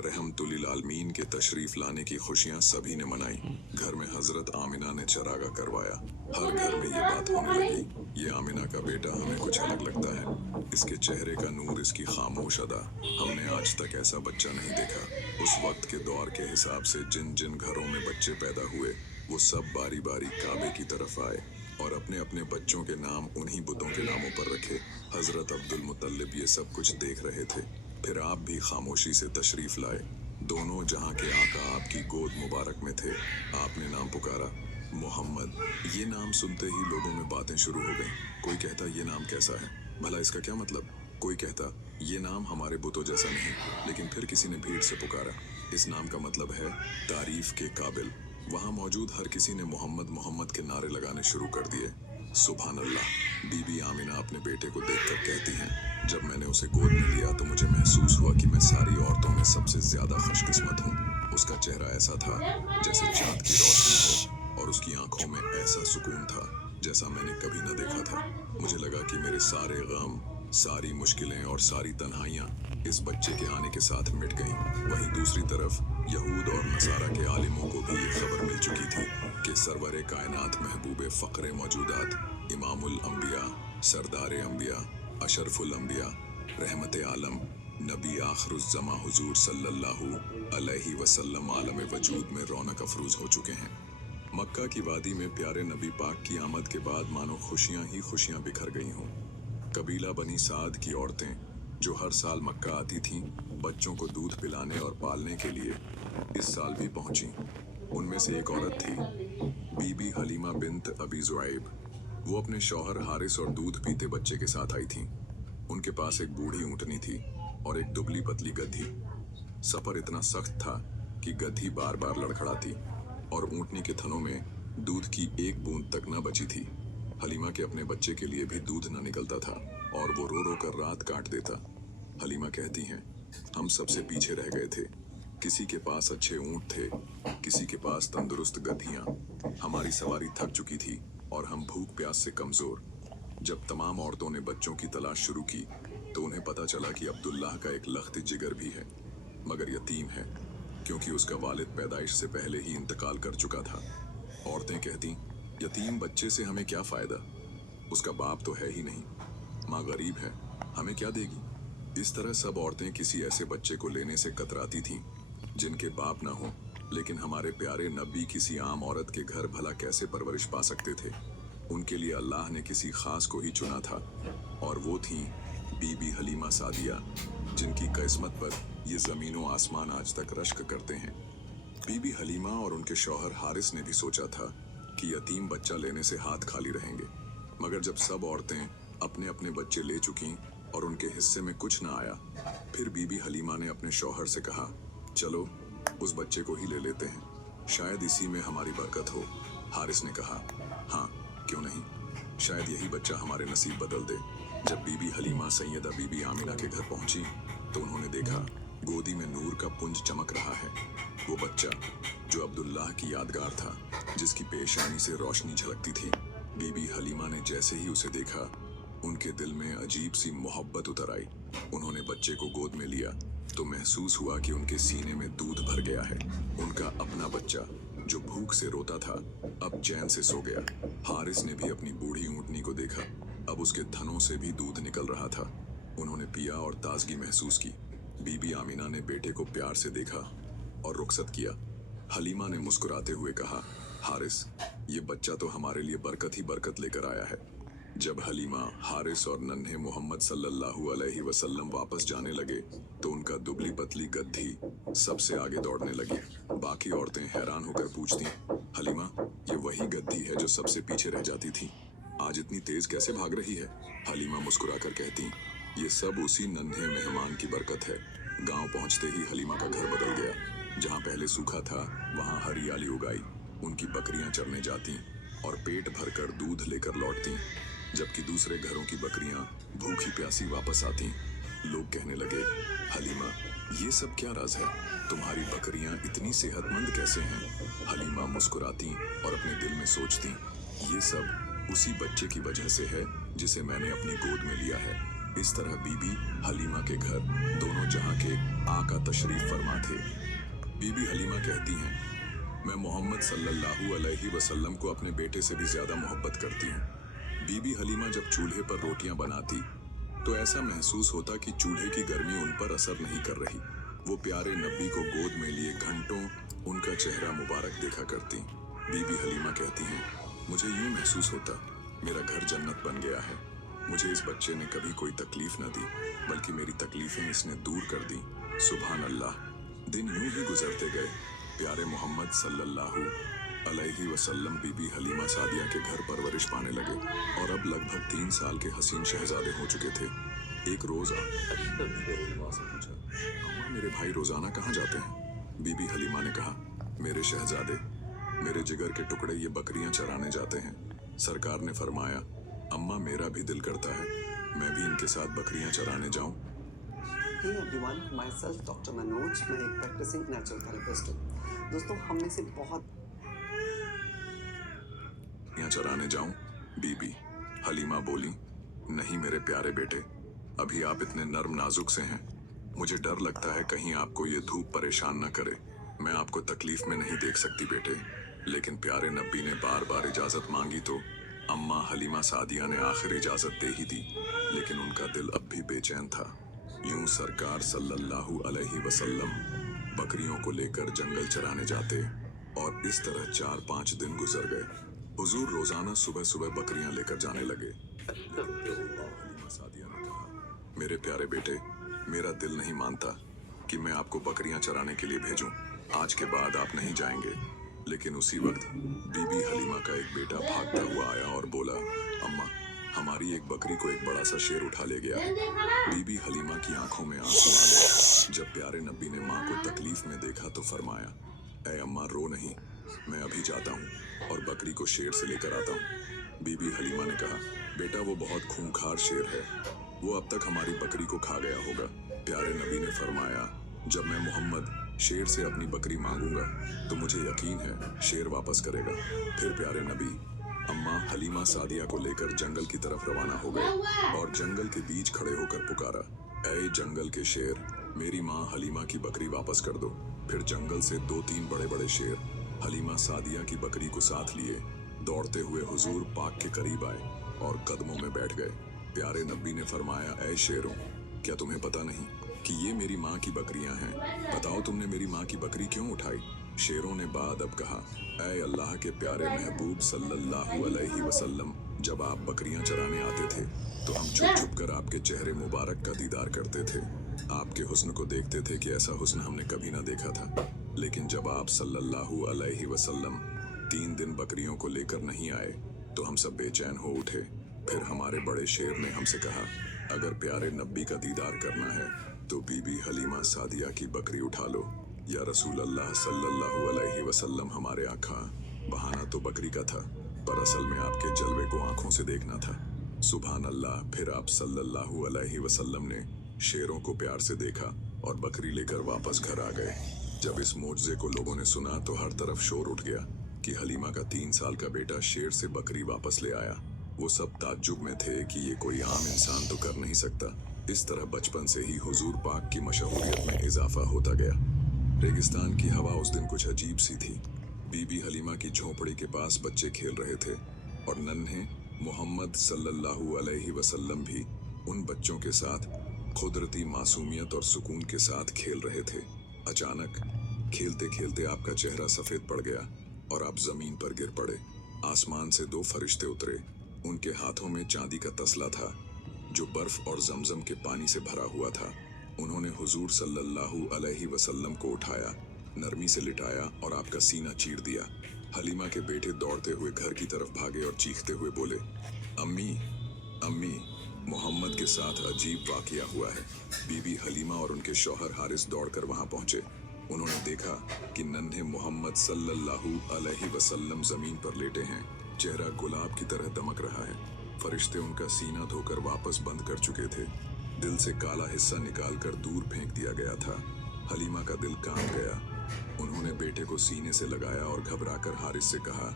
रहमतुल्लिल आलमीन के तशरीफ लाने की खुशियां सभी ने मनाई। घर में हजरत आमिना ने चरागा करवाया। हर घर में ये बात होने लगी, ये आमिना का बेटा हमें कुछ अलग लगता है, इसके चेहरे का नूर, इसकी खामोश अदा, हमने आज तक ऐसा बच्चा नहीं देखा। उस वक्त के दौर के हिसाब से जिन जिन घरों में बच्चे पैदा हुए, वो सब बारी बारी काबे की तरफ आए और अपने अपने बच्चों के नाम उन्हीं बुतों के नामों पर रखे। हजरत अब्दुल मुत्तलिब ये सब कुछ देख रहे थे। फिर आप भी खामोशी से तशरीफ लाए। दोनों जहां के आका आपकी गोद मुबारक में थे। आपने नाम पुकारा, मोहम्मद। ये नाम सुनते ही लोगों में बातें शुरू हो गईं। कोई कहता ये नाम कैसा है, भला इसका क्या मतलब? कोई कहता ये नाम हमारे बुतों जैसा नहीं। लेकिन फिर किसी ने भीड़ से पुकारा, इस नाम का मतलब है तारीफ के काबिल। वहां मौजूद हर किसी ने मोहम्मद मोहम्मद के नारे लगाने शुरू कर दिए। सुभान अल्लाह। बीबी आमिना अपने बेटे को देखकर कहती हैं, जब मैंने उसे गोद में लिया तो मुझे महसूस हुआ कि मैं सारी औरतों में सबसे ज्यादा खुशकिस्मत हूँ। उसका चेहरा ऐसा था जैसे चांद की रोशनी हो और उसकी आंखों में ऐसा सुकून था जैसा मैंने कभी न देखा था। मुझे लगा कि मेरे सारे गम, सारी मुश्किलें और सारी तन्हाइयाँ इस बच्चे के आने के साथ मिट गईं। वहीं दूसरी तरफ यहूद और नसारा के आलिमों को भी ये खबर मिल चुकी थी कि सरवरे कायनात महबूबे फ़क्रे मौजूदात, इमामुल अंबिया, सरदारे अंबिया, अशरफुल अंबिया, रहमत आलम, नबी आखिरुज़्ज़मा हुजूर सल्लल्लाहु अलैहि वसल्लम आलम वजूद में रौनक अफरूज हो चुके हैं। मक्का की वादी में प्यारे नबी पाक की आमद के बाद मानो खुशियां ही खुशियां बिखर गई हों। कबीला बनी साद की औरतें जो हर साल मक्का आती थीं बच्चों को दूध पिलाने और पालने के लिए, इस साल भी पहुंची। उनमें से एक औरत थी बीबी हलीमा बिन्त अबी ज़ुआइब। वो अपने शौहर हारिस और दूध पीते बच्चे के साथ आई थीं। उनके पास एक बूढ़ी ऊँटनी थी और एक दुबली पतली गधी। सफर इतना सख्त था कि गधी बार बार लड़खड़ाती और ऊँटनी के थनों में दूध की एक बूंद तक न बची थी। हलीमा के अपने बच्चे के लिए भी दूध न निकलता था और वो रो रो कर रात काट देता। हलीमा कहती हैं, हम सबसे पीछे रह गए थे। किसी के पास अच्छे ऊँट थे, किसी के पास तंदुरुस्त गधियाँ। हमारी सवारी थक चुकी थी और हम भूख प्यास से कमजोर। जब तमाम औरतों ने बच्चों की तलाश शुरू की तो उन्हें पता चला कि अब्दुल्लाह का एक लख्त जिगर भी है, मगर यतीम है क्योंकि उसका वालिद पैदाइश से पहले ही इंतकाल कर चुका था। औरतें कहती, यतीम बच्चे से हमें क्या फायदा, उसका बाप तो है ही नहीं, माँ गरीब है, हमें क्या देगी। इस तरह सब औरतें किसी ऐसे बच्चे को लेने से कतराती थीं जिनके बाप ना हो, लेकिन हमारे प्यारे नबी किसी आम औरत के घर भला कैसे परवरिश पा सकते थे। उनके लिए अल्लाह ने किसी खास को ही चुना था और वो थी बीबी हलीमा सादिया, जिनकी किस्मत पर ये ज़मीन व आसमान आज तक रश्क करते हैं। बीबी हलीमा और उनके शौहर हारिस ने भी सोचा था कि यतीम बच्चा लेने से हाथ खाली रहेंगे, मगर जब सब औरतें अपने अपने बच्चे ले चुकीं और उनके हिस्से में कुछ न आया, फिर बीबी हलीमा ने अपने शौहर से कहा, चलो उस बच्चे को ही ले लेते हैं, शायद इसी में हमारी बरकत हो। हारिस ने कहा, हाँ क्यों नहीं, शायद यही बच्चा हमारे नसीब बदल दे। जब बीबी हलीमा सैयदा बीबी आमिना के घर पहुंची तो उन्होंने देखा गोदी में नूर का पुंज चमक रहा है। वो बच्चा जो अब्दुल्लाह की यादगार था, जिसकी पेशानी से रोशनी झलकती थी। बीबी हलीमा ने जैसे ही उसे देखा उनके दिल में अजीब सी मोहब्बत उतर आई। उन्होंने बच्चे को गोद में लिया तो महसूस हुआ कि उनके सीने में दूध भर गया है। उनका अपना बच्चा जो भूख से रोता था अब चैन से सो गया। हारिस ने भी अपनी बूढ़ी ऊँटनी को देखा, अब उसके थनों से भी दूध निकल रहा था। उन्होंने पिया और ताजगी महसूस की। बीबी आमिना ने बेटे को प्यार से देखा और रुखसत किया। हलीमा ने मुस्कुराते हुए कहा, हारिस, ये बच्चा तो हमारे लिए बरकत ही बरकत लेकर आया है। जब हलीमा, हारिस और नन्हे मोहम्मद सल्लल्लाहु अलैहि वसल्लम वापस जाने लगे तो उनका दुबली पतली गद्दी सबसे आगे दौड़ने लगी। बाकी औरतें हैरान होकर पूछती, हलीमा, ये वही गद्दी है जो सबसे पीछे रह जाती थी, आज इतनी तेज कैसे भाग रही है। हलीमा मुस्कुराकर कहती, ये सब उसी नन्हे मेहमान की बरकत है। गांव पहुंचते ही हलीमा का घर बदल गया। जहां पहले सूखा था वहां हरियाली उगाई। उनकी बकरियां चरने जाती और पेट भरकर दूध लेकर लौटती, जबकि दूसरे घरों की बकरियां भूखी प्यासी वापस आती। लोग कहने लगे, हलीमा, ये सब क्या राज है, तुम्हारी बकरियां इतनी सेहतमंद कैसे हैं। हलीमा मुस्कुराती और अपने दिल में सोचती, ये सब उसी बच्चे की वजह से है जिसे मैंने अपनी गोद में लिया है। इस तरह बीबी हलीमा के घर दोनों जहां के आका तशरीफ फरमा थे। बीबी हलीमा कहती हैं, मैं मोहम्मद सल्लल्लाहु अलैहि वसल्लम को अपने बेटे से भी ज्यादा मोहब्बत करती हूँ। बीबी हलीमा जब चूल्हे पर रोटियां बनाती तो ऐसा महसूस होता कि चूल्हे की गर्मी उन पर असर नहीं कर रही। वो प्यारे नबी को गोद में लिए घंटों उनका चेहरा मुबारक देखा करती। बीबी हलीमा कहती हैं, मुझे यूं महसूस होता मेरा घर जन्नत बन गया है। मुझे इस बच्चे ने कभी कोई तकलीफ न दी, बल्कि मेरी तकलीफें इसने दूर कर दी। सुभान अल्लाह। दिन यूं ही गुजरते गए। प्यारे मोहम्मद सल्लल्लाहु अलैहि वसल्लम बीबी हलीमा सादिया के घर परवरिश पाने लगे और अब लगभग 3 साल के हसीन शहजादे हो चुके थे। एक रोज हलीमा से पूछा, अम्मा, मेरे भाई रोजाना कहाँ जाते हैं। बीबी हलीमा ने कहा, मेरे शहजादे, मेरे जिगर के टुकड़े ये बकरियां चराने जाते हैं। सरकार ने फरमाया, अम्मा, मेरा भी दिल करता है मैं भी इनके साथ बकरियां चराने जाऊं। Hey everyone, myself doctor Manoj, मैं एक प्रैक्टिसिंग नेचुरल थेरेपिस्ट हूँ। दोस्तों, हम में से बहुत यहाँ चराने जाऊं। बीबी हलीमा बोली, नहीं मेरे प्यारे बेटे, अभी आप इतने नर्म नाजुक से हैं, मुझे डर लगता है कहीं आपको ये धूप परेशान न करे। मैं आपको तकलीफ में नहीं देख सकती बेटे। लेकिन प्यारे नबी ने बार बार इजाजत मांगी तो अम्मा हलीमा सादिया ने आखिर इजाजत दे ही दी, लेकिन उनका दिल अब भी बेचैन था। यूं सरकार सल्लल्लाहु अलैहि वसल्लम बकरियों को लेकर जंगल चराने जाते और इस तरह 4-5 दिन गुजर गए। हुजूर रोजाना सुबह सुबह बकरियां लेकर जाने लगे। हलीमा सादिया मेरे प्यारे बेटे, मेरा दिल नहीं मानता कि मैं आपको बकरियां चराने के लिए भेजूं। आज के बाद आप नहीं जाएंगे। लेकिन उसी वक्त बीबी हलीमा का एक बेटा भागता हुआ आया और बोला, अम्मा, हमारी एक बकरी को एक बड़ा सा शेर उठा ले गया। बीबी हलीमा की आंखों में आंसू आ गए। जब प्यारे नबी ने माँ को तकलीफ में देखा तो फरमाया, ऐ अम्मा, रो नहीं, मैं अभी जाता हूँ और बकरी को शेर से लेकर आता हूँ। बीबी हलीमा ने कहा, बेटा, वो बहुत खूंखार शेर है, वो अब तक हमारी बकरी को खा गया होगा। प्यारे नबी ने फरमाया, जब मैं मोहम्मद शेर से अपनी बकरी मांगूंगा तो मुझे यकीन है शेर वापस करेगा। फिर प्यारे नबी अम्मा हलीमा सादिया को लेकर जंगल की तरफ रवाना हो गए और जंगल के बीच खड़े होकर पुकारा, ऐ जंगल के शेर, मेरी माँ हलीमा की बकरी वापस कर दो। फिर जंगल से 2-3 बड़े बड़े शेर हलीमा सादिया की बकरी को साथ लिए दौड़ते हुए हुजूर पाक के करीब आए और कदमों में बैठ गए। प्यारे नबी ने फरमाया, ऐ शेरों, क्या तुम्हें पता नहीं कि ये मेरी माँ की बकरियां हैं? बताओ, तुमने मेरी माँ की बकरी क्यों उठाई? शेरों ने बादब कहा, ऐ अल्लाह के प्यारे महबूब सल्लल्लाहु अलैहि वसल्लम, जब आप बकरियां चराने आते थे तो हम छुप छुप कर आपके चेहरे मुबारक का दीदार करते थे। आपके हुस्न को देखते थे कि ऐसा हुस्न हमने कभी ना देखा था। लेकिन जब आप सल्लल्लाहु अलैहि वसल्लम 3 दिन बकरियों को लेकर नहीं आए तो हम सब बेचैन हो उठे। फिर हमारे बड़े शेर ने हमसे कहा, अगर प्यारे नबी का दीदार करना है तो बीबी हलीमा सादिया की बकरी उठा लो। या रसूल अल्लाह सल्लल्लाहु अलैहि वसल्लम, हमारे आका, बहाना तो बकरी का था, पर असल में आपके जलवे को आंखों से देखना था। सुभान अल्लाह। फिर आप सल्लल्लाहु अलैहि वसल्लम ने शेरों को प्यार से देखा और बकरी लेकर वापस घर आ गए। जब इस मोजज़े को लोगों ने सुना तो हर तरफ शोर उठ गया कि हलीमा का 3 साल का बेटा शेर से बकरी वापस ले आया। वो सब ताज्जुब में थे कि ये कोई आम इंसान तो कर नहीं सकता। इस तरह बचपन से ही हुजूर पाक की मशहूरियत में इजाफा होता गया। रेगिस्तान की हवा उस दिन कुछ अजीब सी थी। बीबी हलीमा की झोपड़ी के पास बच्चे खेल रहे थे और नन्हे मोहम्मद सल्लल्लाहु अलैहि वसल्लम भी उन बच्चों के साथ कुदरती मासूमियत और सुकून के साथ खेल रहे थे। अचानक खेलते खेलते आपका चेहरा सफेद पड़ गया और आप जमीन पर गिर पड़े। आसमान से 2 फरिश्ते उतरे। उनके हाथों में चांदी का तसला था जो बर्फ और जमजम के पानी से भरा हुआ था। उन्होंने हुजूर सल्लल्लाहु अलैहि वसल्लम को उठाया, नरमी से लिटाया और आपका सीना चीर दिया। हलीमा के बेटे दौड़ते हुए घर की तरफ भागे और चीखते हुए बोले, अम्मी, अम्मी, मोहम्मद के साथ अजीब वाकया हुआ है। बीबी हलीमा और उनके शौहर हारिस दौड़कर वहां पहुंचे। उन्होंने देखा कि नन्हे मोहम्मद सल्लल्लाहु अलैहि वसल्लम जमीन पर लेटे हैं। चेहरा गुलाब की तरह दमक रहा है। फरिश्ते उनका सीना धोकर वापस बंद कर चुके थे। दिल से काला हिस्सा निकालकर दूर फेंक दिया गया था। हलीमा का दिल कांप गया। उन्होंने बेटे को सीने से लगाया और घबराकर हारिस से कहा,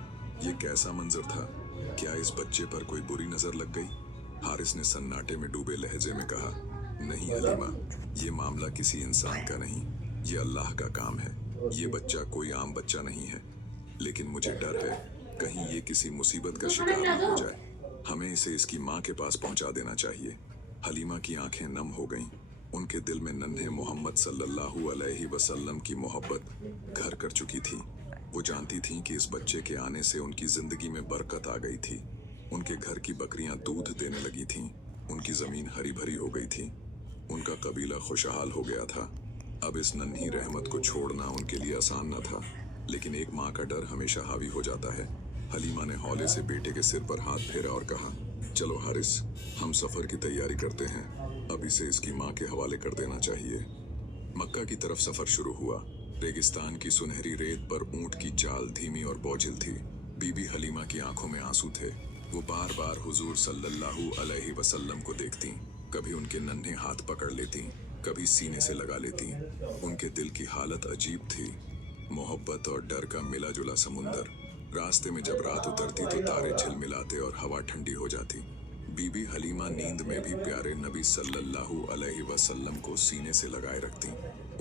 यह कैसा मंजर था? क्या इस बच्चे पर कोई बुरी नजर लग गई? हारिस ने सन्नाटे में डूबे लहजे में कहा, नहीं हलीमा, ये मामला किसी इंसान का नहीं, ये अल्लाह का काम है। ये बच्चा कोई आम बच्चा नहीं है, लेकिन मुझे डर है कहीं ये किसी मुसीबत का शिकार न हो जाए। हमें इसे इसकी माँ के पास पहुंचा देना चाहिए। हलीमा की आंखें नम हो गईं। उनके दिल में नन्हे मोहम्मद सल्लल्लाहु अलैहि वसल्लम की मोहब्बत घर कर चुकी थी। वो जानती थीं कि इस बच्चे के आने से उनकी जिंदगी में बरकत आ गई थी। उनके घर की बकरियां दूध देने लगी थीं। उनकी जमीन हरी भरी हो गई थी। उनका कबीला खुशहाल हो गया था। अब इस नन्ही रहमत को छोड़ना उनके लिए आसान न था, लेकिन एक माँ का डर हमेशा हावी हो जाता है। हलीमा ने हौले से बेटे के सिर पर हाथ फेरा और कहा, चलो हारिस, हम सफर की तैयारी करते हैं। अब इसे इसकी माँ के हवाले कर देना चाहिए। मक्का की तरफ सफर शुरू हुआ। रेगिस्तान की सुनहरी रेत पर ऊंट की चाल धीमी और बोझिल थी। बीबी हलीमा की आंखों में आंसू थे। वो बार बार हुजूर सल्लल्लाहु अलैहि वसल्लम को देखती, कभी उनके नन्हे हाथ पकड़ लेती, कभी सीने से लगा लेती। उनके दिल की हालत अजीब थी, मोहब्बत और डर का मिला जुला समुंदर। रास्ते में जब रात उतरती तो तारे झिलमिलाते और हवा ठंडी हो जाती। बीबी हलीमा नींद में भी प्यारे नबी सल्लल्लाहु अलैहि वसल्लम को सीने से लगाए रखती।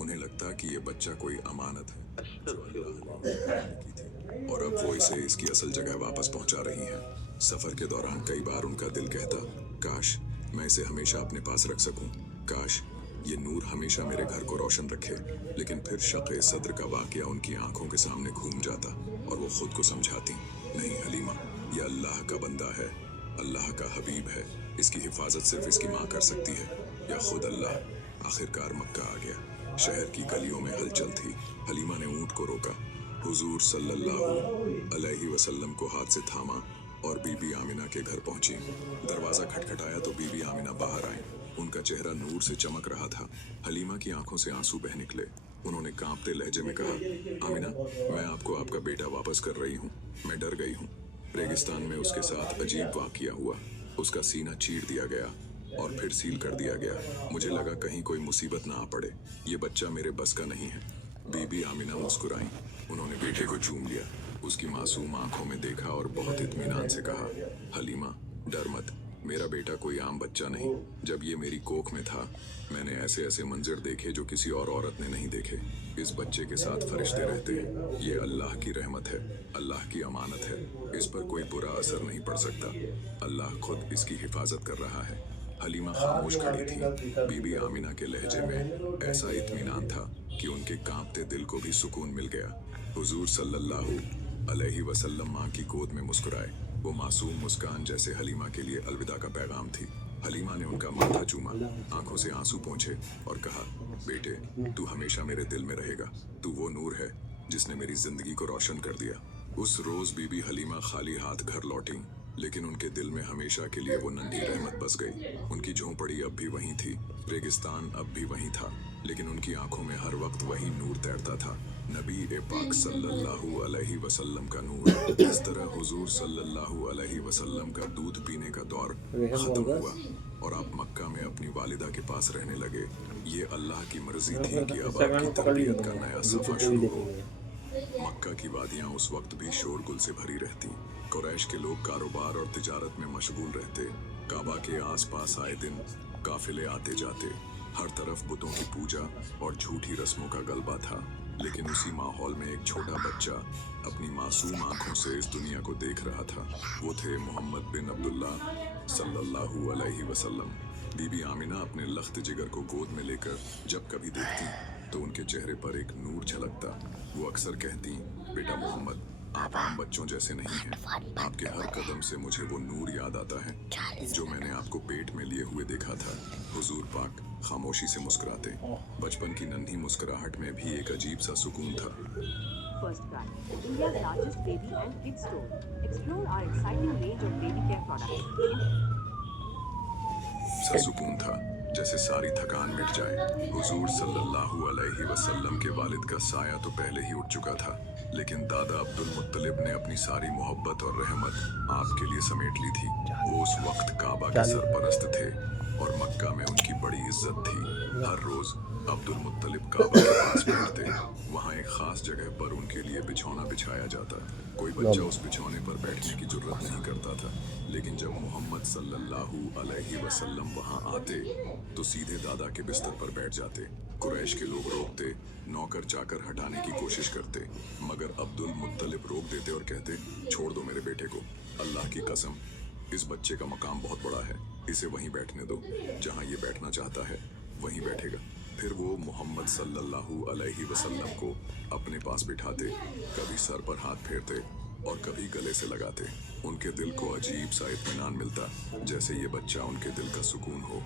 उन्हें लगता कि ये बच्चा कोई अमानत है जो अल्लाह ने की थी और अब वो इसे इसकी असल जगह वापस पहुंचा रही है। सफर के दौरान कई बार उनका दिल कहता, काश मैं इसे हमेशा अपने पास रख सकूं, काश ये नूर हमेशा मेरे घर को रोशन रखे। लेकिन फिर शक़े सद्र का वाक़या उनकी आंखों के सामने घूम जाता और वो खुद को समझाती, नहीं हलीमा, ये अल्लाह का बंदा है, अल्लाह का हबीब है, इसकी हिफाजत सिर्फ इसकी माँ कर सकती है। या खुद अल्लाह। आखिरकार मक्का आ गया। शहर की गलियों में हलचल थी। हलीमा ने ऊंट को रोका। हुजूर सल्लल्लाहु अलैहि वसल्लम को हाथ से थामा और बीबी आमिना के घर पहुंची। दरवाजा खटखटाया तो बीबी आमिना बाहर आई। उनका चेहरा नूर से चमक रहा था। हलीमा की आंखों से आंसू बह निकले। उन्होंने कांपते लहजे में कहा, आमिना, मैं आपको आपका बेटा वापस कर रही हूँ। मैं डर गई हूँ। रेगिस्तान में उसके साथ अजीब वाकया हुआ। उसका सीना चीर दिया गया और फिर सील कर दिया गया। मुझे लगा कहीं कोई मुसीबत ना आ पड़े। ये बच्चा मेरे बस का नहीं है। बीबी आमिना मुस्कुराई। उन्होंने बेटे को चूम लिया, उसकी मासूम आंखों में देखा और बहुत इत्मीनान से कहा, हलीमा, डर मत, मेरा बेटा कोई आम बच्चा नहीं। जब ये मेरी कोख में था, मैंने ऐसे ऐसे मंजर देखे जो किसी और औरत ने नहीं देखे। इस बच्चे के साथ फरिश्ते रहते हैं। ये अल्लाह की रहमत है, अल्लाह की अमानत है। इस पर कोई बुरा असर नहीं पड़ सकता। अल्लाह खुद इसकी हिफाजत कर रहा है। हलीमा खामोश खड़ी थी। बीबी आमिना के लहजे में ऐसा इत्मीनान था कि उनके कांपते दिल को भी सुकून मिल गया। हुजूर सल्लल्लाहु अलैहि वसल्लम माँ की गोद में मुस्कुराए। वो मासूम मुस्कान जैसे हलीमा के लिए अलविदा का पैगाम थी। हलीमा ने उनका माथा चूमा, आंखों से आंसू पोंछे और कहा, बेटे, तू हमेशा मेरे दिल में रहेगा। तू वो नूर है जिसने मेरी जिंदगी को रोशन कर दिया। उस रोज बीबी हलीमा खाली हाथ घर लौटी, लेकिन उनके दिल में हमेशा के लिए वो नन्ही रहमत बस गई। उनकी झोंपड़ी अब भी वहीं थी, रेगिस्तान अब भी वहीं था, लेकिन उनकी आंखों में हर वक्त वही नूर तैरता था, नबी ए पाक सल्लल्लाहु अलैहि वसल्लम का नूर। इस तरह हुजूर सल्लल्लाहु अलैहि वसल्लम का दूध पीने का दौर खत्म हुआ और आप मक्का में अपनी वालिदा के पास रहने लगे। ये अल्लाह की मर्जी थी कि अब आपकी तरबियत का नया सफर शुरू हो। मक्का की वादियां उस वक्त भी शोरगुल से भरी रहती। कुरैश के लोग कारोबार और तिजारत में मशगूल रहते। काबा के आसपास आए दिन काफिले आते जाते। हर तरफ बुतों की पूजा और झूठी रस्मों का गलबा था। लेकिन उसी माहौल में एक छोटा बच्चा अपनी मासूम आंखों से इस दुनिया को देख रहा था। वो थे मोहम्मद बिन अब्दुल्ला सल्लल्लाहु अलैहि वसल्लम। बीबी आमिना अपने लख्त जिगर को गोद में लेकर जब कभी देखती तो उनके चेहरे पर एक नूर झलकता। वो अक्सर कहती, बेटा मोहम्मद, आप आम बच्चों जैसे नहीं हैं। आपके हर कदम से मुझे वो नूर याद आता है जो मैंने आपको पेट में लिए हुए देखा था। हुजूर पाक खामोशी से मुस्कुराते। बचपन की नन्ही मुस्कुराहट में भी एक अजीब सा सुकून था। First Cry, India's largest baby and kids store. Explore our exciting range of baby care products. सा सुकून था जैसे सारी थकान मिट जाए। हुजूर सल्लल्लाहु अलैहि वसल्लम के वालिद का साया तो पहले ही उठ चुका था, लेकिन दादा अब्दुल मुत्तलिब ने अपनी सारी मोहब्बत और रहमत आपके लिए समेट ली थी। वो उस वक्त काबा के सरपरस्त थे और मक्का में उनकी बड़ी इज्जत थी। हर रोज अब्दुल मुत्तलिब काबा के पास बैठते। वहाँ एक खास जगह पर उनके लिए बिछौना बिछाया जाता। कोई बच्चा उस बिछौने पर बैठने की जुर्रत नहीं करता था, लेकिन जब मोहम्मद सल्लल्लाहु अलैहि वसल्लम वहाँ आते तो सीधे दादा के बिस्तर पर बैठ जाते। कुरैश के लोग रोकते, नौकर चाकर हटाने की कोशिश करते, मगर अब्दुल मुत्तलिब रोक देते और कहते, छोड़ दो मेरे बेटे को, अल्लाह की कसम, इस बच्चे का मकाम बहुत बड़ा है, इसे वहीं बैठने दो, जहाँ ये बैठना चाहता है वहीं बैठेगा। फिर वो मोहम्मद सल्लल्लाहु अलैहि वसल्लम को अपने पास बिठाते, कभी सर पर हाथ फेरते और कभी गले से लगाते। उनके दिल को अजीब सा इत्मीनान मिलता, जैसे ये बच्चा उनके दिल का सुकून हो।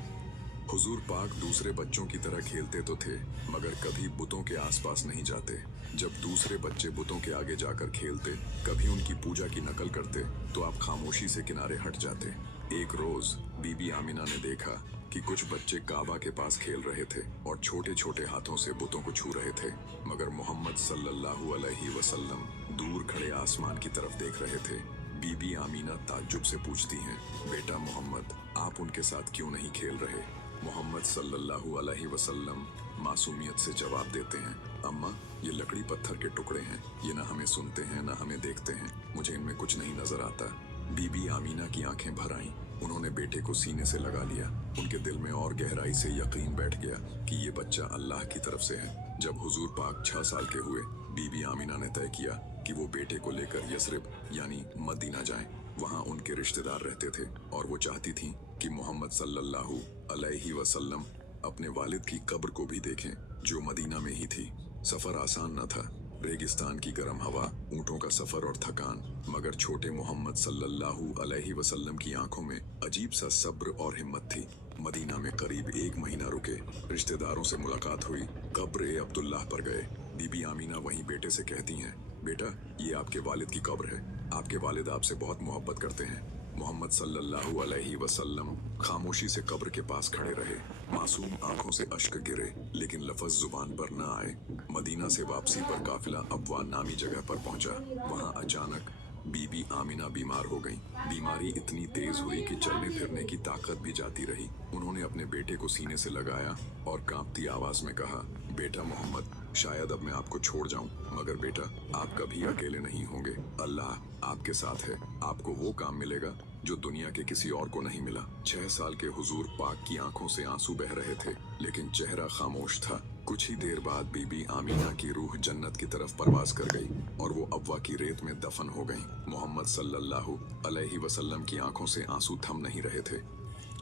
हुजूर पाक दूसरे बच्चों की तरह खेलते तो थे, मगर कभी बुतों के आसपास नहीं जाते। जब दूसरे बच्चे बुतों के आगे जाकर खेलते, कभी उनकी पूजा की नकल करते, तो आप खामोशी से किनारे हट जाते। एक रोज बीबी आमिना ने देखा कि कुछ बच्चे काबा के पास खेल रहे थे और छोटे छोटे हाथों से बुतों को छू रहे थे, मगर मोहम्मद सल्लल्लाहु अलैहि वसल्लम दूर खड़े आसमान की तरफ देख रहे थे। बीबी आमिना ताज्जुब से पूछती हैं, बेटा मोहम्मद, आप उनके साथ क्यों नहीं खेल रहे? मोहम्मद सल्लल्लाहु अलैहि वसल्लम मासूमियत से जवाब देते हैं, अम्मा, ये लकड़ी पत्थर के टुकड़े हैं, ये ना हमें सुनते हैं ना हमें देखते हैं, मुझे इनमें कुछ नहीं नजर आता। बीबी आमीना की आंखें भर आईं। उन्होंने बेटे को सीने से लगा लिया। उनके दिल में और गहराई से यकीन बैठ गया कि ये बच्चा अल्लाह की तरफ से है। जब हुजूर पाक 6 साल के हुए, बीबी आमीना ने तय किया कि वो बेटे को लेकर यसरिब यानी मदीना जाएं। वहाँ उनके रिश्तेदार रहते थे और वो चाहती थीं कि मोहम्मद सल्लल्लाहु अलैहि वसल्लम अपने वालिद की कब्र को भी देखें, जो मदीना में ही थी। सफर आसान न था, रेगिस्तान की गर्म हवा, ऊंटों का सफर और थकान, मगर छोटे मोहम्मद सल्लल्लाहु अलैहि वसल्लम की आंखों में अजीब सा सब्र और हिम्मत थी। मदीना में करीब 1 महीना रुके, रिश्तेदारों से मुलाकात हुई, कब्र ए अब्दुल्लाह पर गए। बीबी आमीना वहीं बेटे से कहती हैं, बेटा ये आपके वालिद की कब्र है, आपके वालिद आपसे बहुत मोहब्बत करते हैं। मोहम्मद सल्लल्लाहु अलैहि वसल्लम खामोशी से कब्र के पास खड़े रहे। मासूम आंखों से अश्क गिरे, लेकिन लफ्ज जुबान पर न आए। मदीना से वापसी पर काफिला अबवा नामी जगह पर पहुंचा। वहां अचानक बीबी आमीना बीमार हो गईं। बीमारी इतनी तेज हुई कि चलने फिरने की ताकत भी जाती रही। उन्होंने अपने बेटे को सीने से लगाया और कांपती आवाज में कहा, बेटा मोहम्मद, शायद अब मैं आपको छोड़ जाऊं, मगर बेटा आप कभी अकेले नहीं होंगे। अल्लाह आपके साथ है। आपको वो काम मिलेगा जो दुनिया के किसी और को नहीं मिला। 6 साल के हुजूर पाक की आंखों से आंसू बह रहे थे, लेकिन चेहरा खामोश था। कुछ ही देर बाद बीबी आमीना की रूह जन्नत की तरफ परवाज कर गई और वो अबवा की रेत में दफन हो गई। मोहम्मद सल्लल्लाहु अलैहि वसल्लम की आंखों से आंसू थम नहीं रहे थे।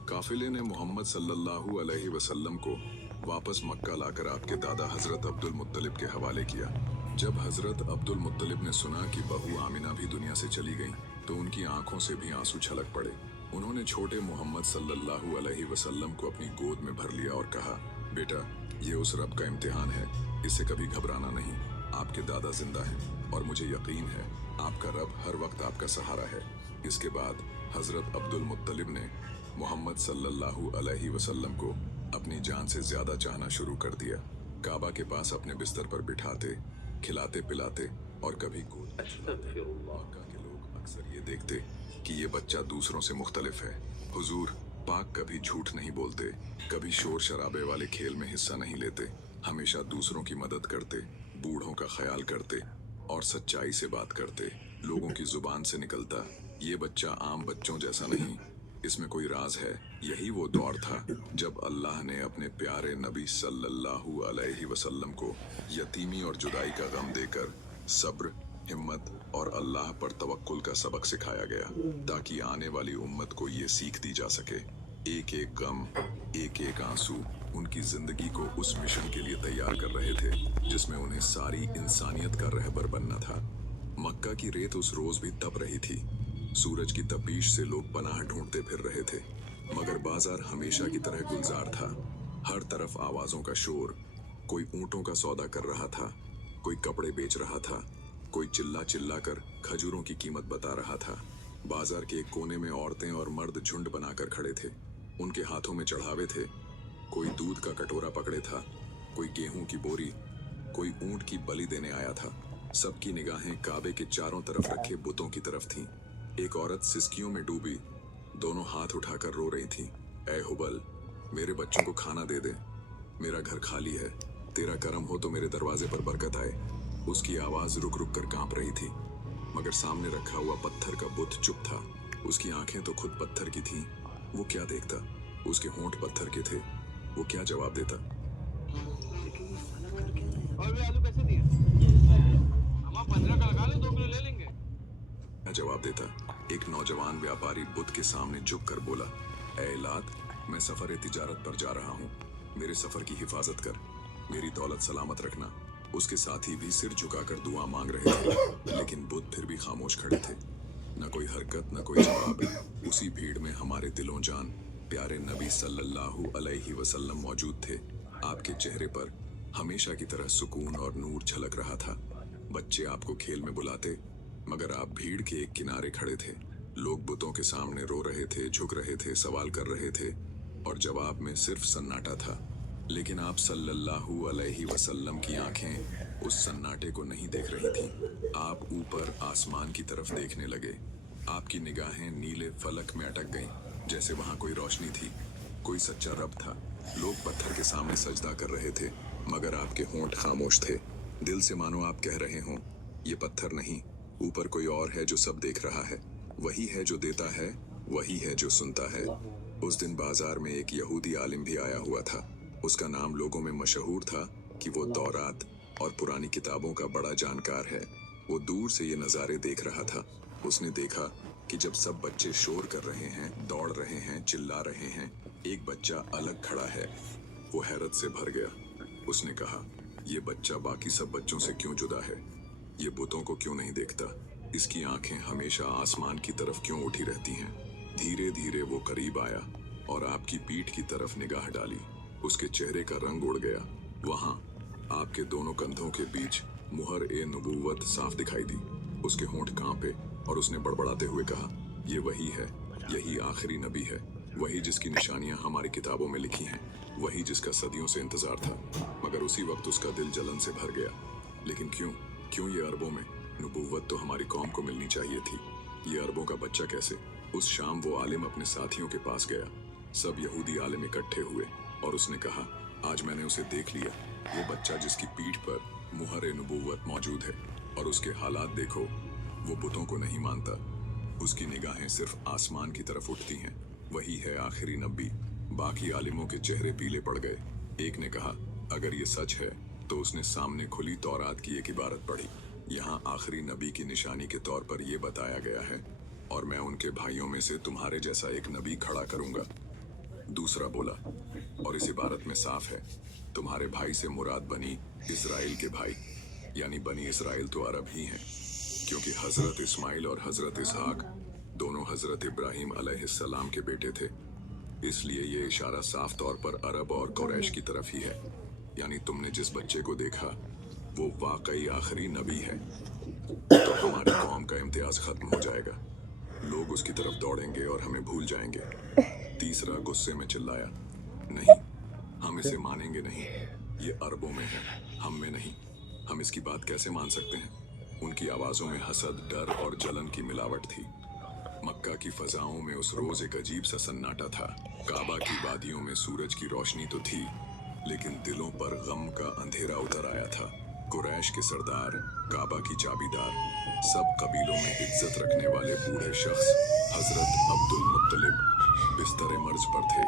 काफिले ने मोहम्मद सल्लल्लाहु अलैहि वसल्लम को वापस मक्का लाकर आपके दादा हजरत अब्दुल मुत्तलिब के हवाले किया। जब हजरत अब्दुल मुत्तलिब ने सुना कि बहू आमिना भी दुनिया से चली गई, तो उनकी आंखों से भी आंसू छलक पड़े। उन्होंने छोटे मोहम्मद सल्लल्लाहु अलैहि वसल्लम को अपनी गोद में भर लिया और कहा, बेटा ये उस रब का इम्तिहान है, इससे कभी घबराना नहीं। आपके दादा जिंदा हैं और मुझे यकीन है आपका रब हर वक्त आपका सहारा है। इसके बाद हजरत अब्दुल मुत्तलिब ने मोहम्मद सल्लल्लाहु अलैहि वसल्लम को अपनी जान से ज्यादा चाहना शुरू कर दिया। काबा के पास अपने बिस्तर पर बिठाते, खिलाते पिलाते और कभी गोद मक्का के लोग अक्सर ये देखते कि ये बच्चा दूसरों से मुख्तलिफ है। हुजूर पाक कभी झूठ नहीं बोलते, कभी शोर शराबे वाले खेल में हिस्सा नहीं लेते, हमेशा दूसरों की मदद करते, बूढ़ों का ख्याल करते और सच्चाई से बात करते। लोगों की जुबान से निकलता, ये बच्चा आम बच्चों जैसा नहीं, इसमें कोई राज है। यही वो दौर था जब अल्लाह ने अपने प्यारे नबी सल्लल्लाहु अलैहि वसल्लम को यतीमी और जुदाई का गम देकर सब्र, हिम्मत और अल्लाह पर तवक्कुल का सबक सिखाया गया, ताकि आने वाली उम्मत को ये सीख दी जा सके। एक एक गम, एक एक आंसू उनकी जिंदगी को उस मिशन के लिए तैयार कर रहे थे जिसमें उन्हें सारी इंसानियत का रहबर बनना था। मक्का की रेत उस रोज भी तप रही थी। सूरज की तपीश से लोग पनाह ढूंढते फिर रहे थे, मगर बाजार हमेशा की तरह गुलजार था। हर तरफ आवाजों का शोर, कोई ऊंटों का सौदा कर रहा था, कोई कपड़े बेच रहा था, कोई चिल्ला चिल्ला कर खजूरों की कीमत बता रहा था। बाजार के एक कोने में औरतें और मर्द झुंड बनाकर खड़े थे। उनके हाथों में चढ़ावे थे। कोई दूध का कटोरा पकड़े था, कोई गेहूं की बोरी, कोई ऊंट की बलि देने आया था। सबकी निगाहें काबे के चारों तरफ रखे बुतों की तरफ थीं। एक औरत सिसकियों में डूबी दोनों हाथ उठाकर रो रही थी, ऐ हुबल, मेरे बच्चों को खाना दे दे, मेरा घर खाली है, तेरा करम हो तो मेरे दरवाजे पर बरकत आए। उसकी आवाज रुक रुक कर कांप रही थी, मगर सामने रखा हुआ पत्थर का बुत चुप था। उसकी आंखें तो खुद पत्थर की थीं। वो क्या देखता? उसके होंठ पत्थर के थे। वो क्या जवाब देता? और वे आलू कैसे दिए? हम 15 का लगा ले, 2 किलो ले लेंगे। क्या जवाब देता? एक नौजवान व्यापारी बुत के सामने झुक कर बोला, ऐ लात, मैं सफर तिजारत पर जा रहा हूँ, मेरे सफर की हिफाजत कर, मेरी दौलत सलामत रखना। उसके साथी भी सिर झुकाकर दुआ मांग रहे थे, लेकिन बुत फिर भी खामोश खड़े थे। न कोई हरकत, न कोई जवाब। उसी भीड़ में हमारे दिलों जान प्यारे नबी सल्लल्लाहु अलैहि वसल्लम मौजूद थे। आपके चेहरे पर हमेशा की तरह सुकून और नूर झलक रहा था। बच्चे आपको खेल में बुलाते, मगर आप भीड़ के एक किनारे खड़े थे। लोग बुतों के सामने रो रहे थे, झुक रहे थे, सवाल कर रहे थे, और जवाब में सिर्फ सन्नाटा था। लेकिन आप सल्लल्लाहु अलैहि वसल्लम की आंखें उस सन्नाटे को नहीं देख रही थीं। आप ऊपर आसमान की तरफ देखने लगे। आपकी निगाहें नीले फलक में अटक गईं, जैसे वहां कोई रोशनी थी, कोई सच्चा रब था। लोग पत्थर के सामने सजदा कर रहे थे, मगर आपके होंठ खामोश थे। दिल से मानो आप कह रहे हों, ये पत्थर नहीं, ऊपर कोई और है जो सब देख रहा है। वही है जो देता है, वही है जो सुनता है। उस दिन बाजार में एक यहूदी आलिम भी आया हुआ था। उसका नाम लोगों में मशहूर था कि वो तौरात और पुरानी किताबों का बड़ा जानकार है। वो दूर से ये नज़ारे देख रहा था। उसने देखा कि जब सब बच्चे शोर कर रहे हैं, दौड़ रहे हैं, चिल्ला रहे हैं, एक बच्चा अलग खड़ा है। वो हैरत से भर गया। उसने कहा, ये बच्चा बाकी सब बच्चों से क्यों जुदा है? ये बुतों को क्यों नहीं देखता? इसकी आंखें हमेशा आसमान की तरफ क्यों उठी रहती हैं? धीरे धीरे वो करीब आया। और आपकी पीठ की तरफ निगाह डाली। उसके चेहरे का रंग उड़ गया। वहां आपके दोनों कंधों के बीच मुहर ए नबूवत साफ दिखाई दी। उसके होंठ कांपे और उसने बड़बड़ाते हुए कहा, ये वही है, यही आखिरी नबी है, वही जिसकी निशानियां हमारी किताबों में लिखी हैं, वही जिसका सदियों से इंतजार था। मगर उसी वक्त उसका दिल जलन से भर गया। लेकिन क्यों ये अरबों में? नबूवत तो हमारी कौम को मिलनी चाहिए थी, ये अरबों का बच्चा कैसे? उस शाम वो आलिम अपने साथियों के पास गया। सब यहूदी आलिम इकट्ठे हुए और उसने कहा, आज मैंने उसे देख लिया, वो बच्चा जिसकी पीठ पर मुहर नबूवत मौजूद है। और उसके हालात देखो, वो बुतों को नहीं मानता, उसकी निगाहें सिर्फ आसमान की तरफ उठती हैं। वही है आखिरी नबी। बाकी आलिमों के चेहरे पीले पड़ गए। एक ने कहा, अगर ये सच है तो उसने सामने खुली तौरात की एक इबारत पढ़ी। यहाँ आखिरी नबी की निशानी के तौर पर यह बताया गया है, और मैं उनके भाइयों में से तुम्हारे जैसा एक नबी खड़ा करूंगा। दूसरा बोला, और इस इबारत में साफ है, तुम्हारे भाई से मुराद बनी इस्राइल के भाई, यानी बनी इस्राइल तो अरब ही हैं, क्योंकि हजरत इस्माइल और हजरत इसहाक दोनों हजरत इब्राहिम अलैहिस्सलाम के बेटे थे। इसलिए ये इशारा साफ तौर पर अरब और कुरैश की तरफ ही है। यानी तुमने जिस बच्चे को देखा वो वाकई आखिरी नबी है, तो हमारी कौम का इम्तियाज खत्म हो जाएगा, लोग उसकी तरफ दौड़ेंगे और हमें भूल जाएंगे। तीसरा गुस्से में चिल्लाया, नहीं, हम इसे मानेंगे नहीं, ये अरबों में है, हम में नहीं, हम इसकी बात कैसे मान सकते हैं? उनकी आवाजों में हसद, डर और जलन की मिलावट थी। मक्का की फजाओं में उस रोज एक अजीब सा सन्नाटा था। काबा की वादियों में सूरज की रोशनी तो थी, लेकिन दिलों पर गम का अंधेरा उतर आया था। कुरैश के सरदार, काबा की चाबीदार, सब कबीलों में इज्जत रखने वाले बूढ़े शख्स हजरत अब्दुल मुत्तलिब बिस्तर मर्ज पर थे।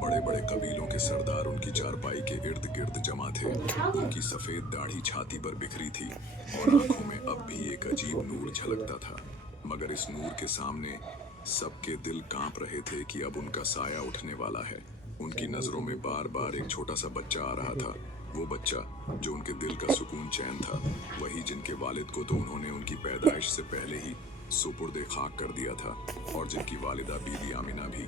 बड़े बड़े कबीलों के सरदार उनकी चारपाई के इर्द गिर्द जमा थे। उनकी सफेद दाढ़ी छाती पर बिखरी थी और आंखों में अब भी एक अजीब नूर झलकता था। मगर इस नूर के सामने सबके दिल कांप रहे थे कि अब उनका साया उठने वाला है। उनकी नजरों में बार बार एक छोटा सा बच्चा आ रहा था, वो बच्चा जो उनके दिल का सुकून चैन था, वही जिनके वालिद को तो उन्होंने उनकी पैदाइश से पहले ही सुपुर्दे खाक कर दिया था, और जिनकी वालिदा बीबी आमिना भी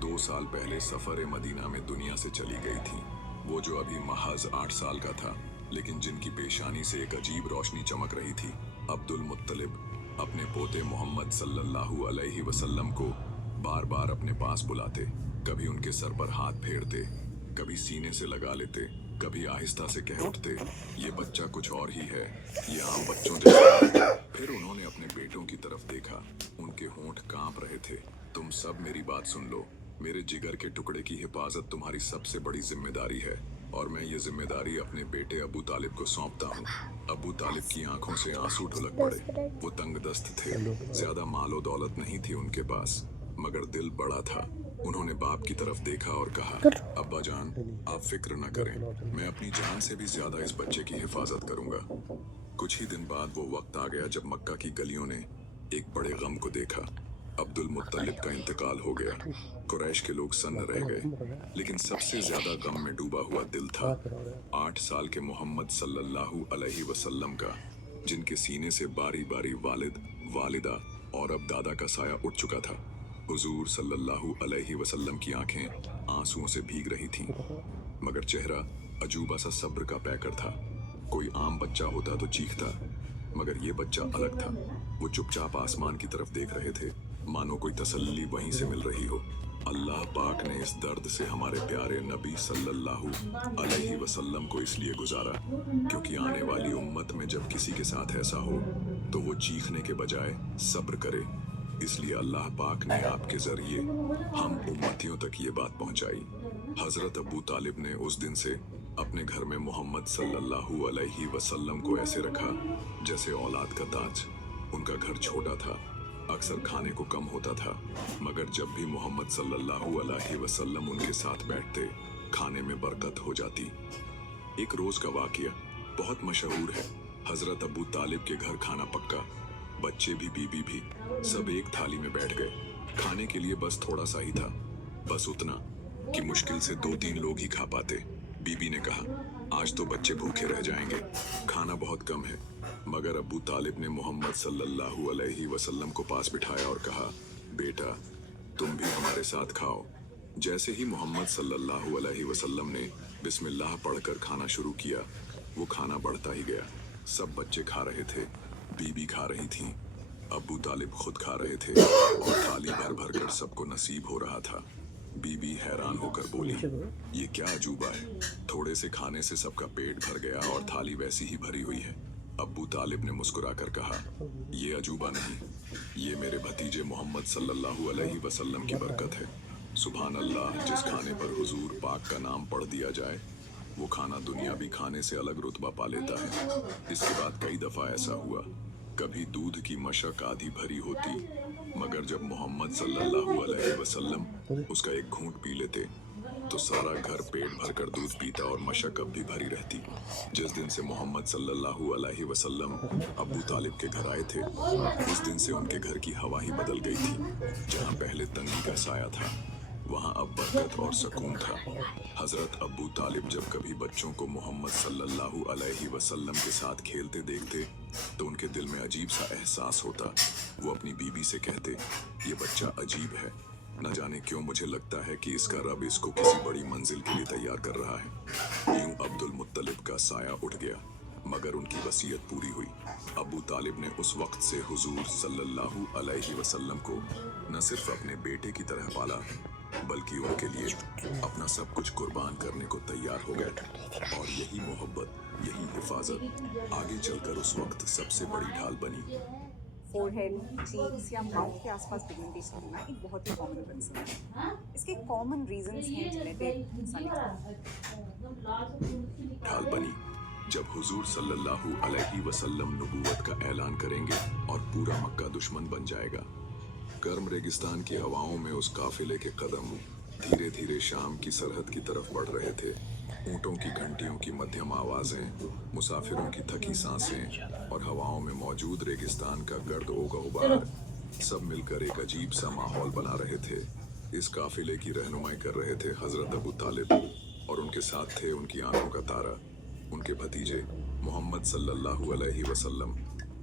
2 साल पहले सफर मदीना में दुनिया से चली गई थी। वो जो अभी महज 8 साल का था, लेकिन जिनकी पेशानी से एक अजीब रोशनी चमक रही थी। अब्दुल मुत्तलिब अपने पोते मोहम्मद सल्लल्लाहु अलैहि वसल्लम को बार बार अपने पास बुलाते, कभी उनके सर पर हाथ फेरते, कभी सीने से लगा लेते, कभी आहिस्ता से कह उठते, ये बच्चा कुछ और ही है, ये आम बच्चों जैसा है। फिर उन्होंने अपने बेटों की तरफ देखा, उनके होंठ कांप रहे थे। तुम सब मेरी बात सुन लो, मेरे जिगर के टुकड़े की हिफाजत तुम्हारी सबसे बड़ी जिम्मेदारी है, और मैं ये जिम्मेदारी अपने बेटे अबू तालिब को सौंपता हूँ। अबू तालिब की आंखों से आंसू ढुलक पड़े। वो तंग दस्त थे, ज्यादा मालो दौलत नहीं थी उनके पास, मगर दिल बड़ा था। उन्होंने बाप की तरफ देखा और कहा, अब्बा जान, आप फिक्र न करें, मैं अपनी जान से भी ज्यादा इस बच्चे की हिफाजत करूंगा। कुछ ही दिन बाद वो वक्त आ गया जब मक्का की गलियों ने एक बड़े गम को देखा। अब्दुल मुत्तलिब का इंतकाल हो गया। कुरैश के लोग सन्न रह गए, लेकिन सबसे ज्यादा गम में डूबा हुआ दिल था 8 साल के मोहम्मद सल्लल्लाहु अलैहि वसल्लम का, जिनके सीने से बारी बारी वालिद, वालिदा और अब दादा का साया उठ चुका था। हुजूर सल्लल्लाहु अलैहि वसल्लम की आंखें आंसुओं से भीग रही थीं, मगर चेहरा अजूबा सा सब्र का पैकर था। कोई आम बच्चा होता तो चीखता, मगर ये बच्चा अलग था। वो चुपचाप आसमान की तरफ देख रहे थे, मानो कोई तसल्ली वहीं से मिल रही हो। अल्लाह पाक ने इस दर्द से हमारे प्यारे नबी सल्लल्लाहु अलैहि वसल्लम को इसलिए गुजारा, क्योंकि आने वाली उम्मत में जब किसी के साथ ऐसा हो तो वो चीखने के बजाय सब्र करे। इसलिए अल्लाह पाक ने आपके जरिए हम उम्मतियों तक ये बात पहुंचाई। हजरत अबू तालिब ने उस दिन से अपने घर में मोहम्मद सल्लल्लाहु अलैहि वसल्लम को ऐसे रखा जैसे औलाद का ताज। उनका घर छोटा था, अक्सर खाने को कम होता था, मगर जब भी मोहम्मद सल्लल्लाहु अलैहि वसल्लम उनके साथ बैठते, खाने में बरकत हो जाती। एक रोज का वाकया बहुत मशहूर है। हजरत अबू तालिब के घर खाना पक्का, बच्चे भी, बीबी भी, सब एक थाली में बैठ गए। खाने के लिए बस थोड़ा सा ही था, बस उतना कि मुश्किल से 2-3 लोग ही खा पाते। बीबी ने कहा, आज तो बच्चे भूखे रह जाएंगे, खाना बहुत कम है। मगर अबू तालिब ने मोहम्मद सल्लल्लाहु अलैहि वसल्लम को पास बिठाया और कहा, बेटा तुम भी हमारे साथ खाओ। जैसे ही मोहम्मद सल्लल्लाहु अलैहि वसल्लम ने बिस्मिल्लाह पढ़कर खाना शुरू किया, वो खाना बढ़ता ही गया। सब बच्चे खा रहे थे, बीबी खा रही थी, अब्बू तालिब खुद खा रहे थे और थाली भर भर कर सबको नसीब हो रहा था। बीबी हैरान होकर बोली, ये क्या अजूबा है, थोड़े से खाने से सबका पेट भर गया और थाली वैसी ही भरी हुई है। अब्बू तालिब ने मुस्कुराकर कहा, ये अजूबा नहीं, ये मेरे भतीजे मोहम्मद सल्लल्लाहु अलैहि वसल्लम की बरकत है। सुभान अल्लाह, जिस खाने पर हुजूर पाक का नाम पढ़ दिया जाए वो खाना दुनियावी खाने से अलग रुतबा पा लेता है। इसके बाद कई दफा ऐसा हुआ, कभी दूध की मशक आधी भरी होती, मगर जब मोहम्मद सल्लल्लाहु अलैहि वसल्लम उसका एक घूंट पी लेते तो सारा घर पेट भरकर दूध पीता और मशक अब भी भरी रहती। जिस दिन से मोहम्मद सल्लल्लाहु अलैहि वसल्लम अबू तालिब के घर आए थे, उस दिन से उनके घर की हवा ही बदल गई थी। जहाँ पहले तंगी का साया था, वहाँ अब बरकत और सुकून था। हजरत अबू तालिब जब कभी बच्चों को मोहम्मद सल्लल्लाहु अलैहि वसल्लम के साथ खेलते देखते तो उनके दिल में अजीब सा एहसास होता। वो अपनी बीबी से कहते, ये बच्चा अजीब है, न जाने क्यों मुझे लगता है कि इसका रब इसको किसी बड़ी मंजिल के लिए तैयार कर रहा है। यूं अब्दुल मुत्तलिब का साया उठ गया, मगर उनकी वसीयत पूरी हुई। अबू तालिब ने उस वक्त से हुजूर सल्लल्लाहु अलैहि वसल्लम को न सिर्फ अपने बेटे की तरह पाला, बल्कि उनके लिए अपना सब कुछ कुर्बान करने को तैयार हो गए। और यही मोहब्बत, यही हिफाजत आगे चलकर उस वक्त सबसे बड़ी ढाल बनी। फोरहेड, चीक्स या माउथ के आसपास पिगमेंटेशन होना एक बहुत ही कॉमन कंसर्न है। इसके कॉमन रीजंस हैं जेनेटिक, ढाल बनी जब हुजूर सल्लल्लाहु अलैहि वसल्लम नबूवत का ऐलान करेंगे और पूरा मक्का दुश्मन बन जाएगा। गर्म रेगिस्तान की हवाओं में उस काफिले के कदम धीरे धीरे शाम की सरहद की तरफ बढ़ रहे थे। ऊँटों की घंटियों की मध्यम आवाजें, मुसाफिरों की थकी सांसें और हवाओं में मौजूद रेगिस्तान का गर्द ओ गुबार सब मिलकर एक अजीब सा माहौल बना रहे थे। इस काफिले की रहनुमाई कर रहे थे हजरत अबू तालिब और उनके साथ थे उनकी आंखों का तारा, उनके भतीजे मोहम्मद सल्लल्लाहु अलैहि वसल्लम,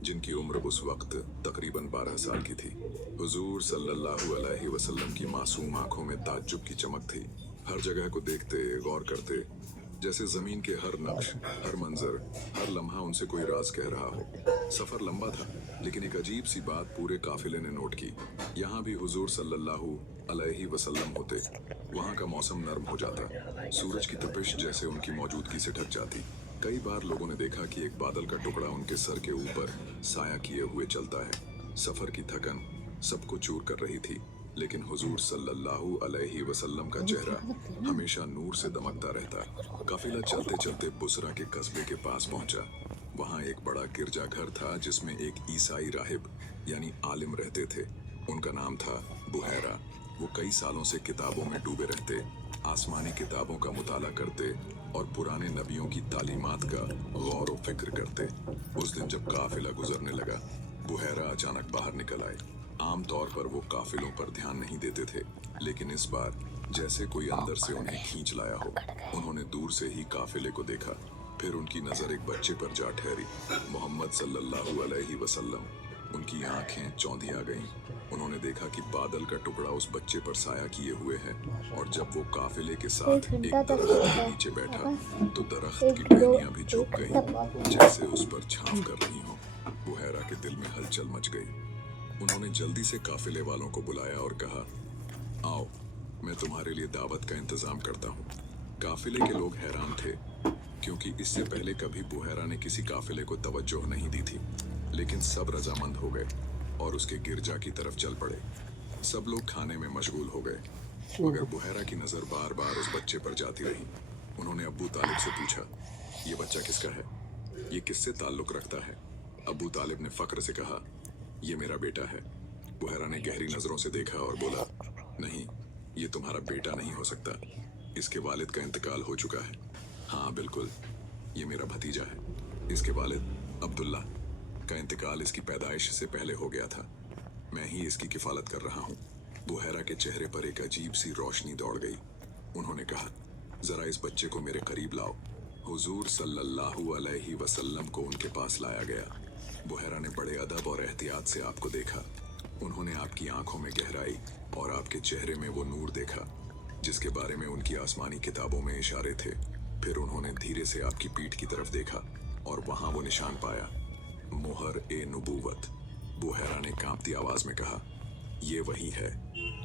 जिनकी उम्र उस वक्त तकरीबन 12 साल की थी। हुजूर सल्लल्लाहु अलैहि वसल्लम की मासूम आंखों में ताज्जुब की चमक थी। हर जगह को देखते, गौर करते, जैसे जमीन के हर नक्श, हर मंजर, हर लम्हा उनसे कोई राज कह रहा हो। सफर लंबा था, लेकिन एक अजीब सी बात पूरे काफिले ने नोट की। यहाँ भी हुजूर सल्लल्लाहु अलैहि वसल्लम होते, वहाँ का मौसम नर्म हो जाता, सूरज की तपिश जैसे उनकी मौजूदगी से ढक जाती। कई बार लोगों ने देखा कि एक बादल का टुकड़ा उनके सर के ऊपर साया किए हुए चलता है। सफर की थकन सबको चूर कर रही थी, लेकिन हुजूर सल्लल्लाहु अलैहि वसल्लम का चेहरा हमेशा नूर से दमकता रहता। काफिला चलते चलते बुसरा के कस्बे के पास पहुंचा। वहां एक बड़ा गिरजाघर था जिसमें एक ईसाई राहिब यानी आलिम रहते थे। उनका नाम था बुहैरा। वो कई सालों से किताबों में डूबे रहते, आसमानी किताबों का मुताला करते और पुराने नबियों की तालीमात का गौर व फिक्र करते। उस दिन जब काफिला गुजरने लगा, बुहैरा अचानक बाहर निकल आए। आम तौर पर वो काफिलों पर ध्यान नहीं देते थे, लेकिन इस बार जैसे कोई अंदर से उन्हें खींच लाया हो। उन्होंने दूर से ही काफिले को देखा, फिर उनकी नजर एक बच्चे पर जा ठहरी, मोहम्मद सल्लल्लाहु अलैहि वसल्लम। उनकी आंखें चौंधी आ गईं। उन्होंने देखा कि बादल का टुकड़ा उस बच्चे पर साया किए हुए है, और जब वो काफिले के साथ एक दरख्त के नीचे बैठा तो दरख्त की टहनियां भी झुक गईं, जैसे उस पर छांव कर रही हों। बुहैरा के दिल में हलचल मच गई। उन्होंने जल्दी से काफिले वालों को बुलाया और कहा, आओ, मैं तुम्हारे लिए दावत का इंतजाम करता हूँ। काफिले के लोग हैरान थे, क्योंकि इससे पहले कभी बुहैरा ने किसी काफिले को तवज्जो नहीं दी थी। लेकिन सब रजामंद हो गए और उसके गिरजा की तरफ चल पड़े। सब लोग खाने में मशगूल हो गए, मगर बुहैरा की नजर बार बार उस बच्चे पर जाती रही। उन्होंने अबू तालिब से पूछा, ये बच्चा किसका है? ये किससे ताल्लुक रखता है? अबू तालिब ने फक्र से कहा, ये मेरा बेटा है। बुहैरा ने गहरी नजरों से देखा और बोला, नहीं, ये तुम्हारा बेटा नहीं हो सकता। इसके वालिद का इंतकाल हो चुका है। हाँ बिल्कुल, ये मेरा भतीजा है। इसके वालिद अब्दुल्ला का इंतकाल इसकी पैदाइश से पहले हो गया था। मैं ही इसकी किफालत कर रहा हूँ। बुहैरा के चेहरे पर एक अजीब सी रोशनी दौड़ गई। उन्होंने कहा, जरा इस बच्चे को मेरे करीब लाओ। हुजूर सल्लल्लाहु अलैहि वसल्लम को उनके पास लाया गया। बुहैरा ने बड़े अदब और एहतियात से आपको देखा। उन्होंने आपकी आंखों में गहराई और आपके चेहरे में वो नूर देखा। जिसके बारे में उनकी आसमानी किताबों में इशारे थे। फिर उन्होंने धीरे से आपकी पीठ की तरफ देखा और वहां वो निशान पाया, मोहर ए नुबूवत। बुहैरा ने कांपती आवाज में कहा, ये वही है,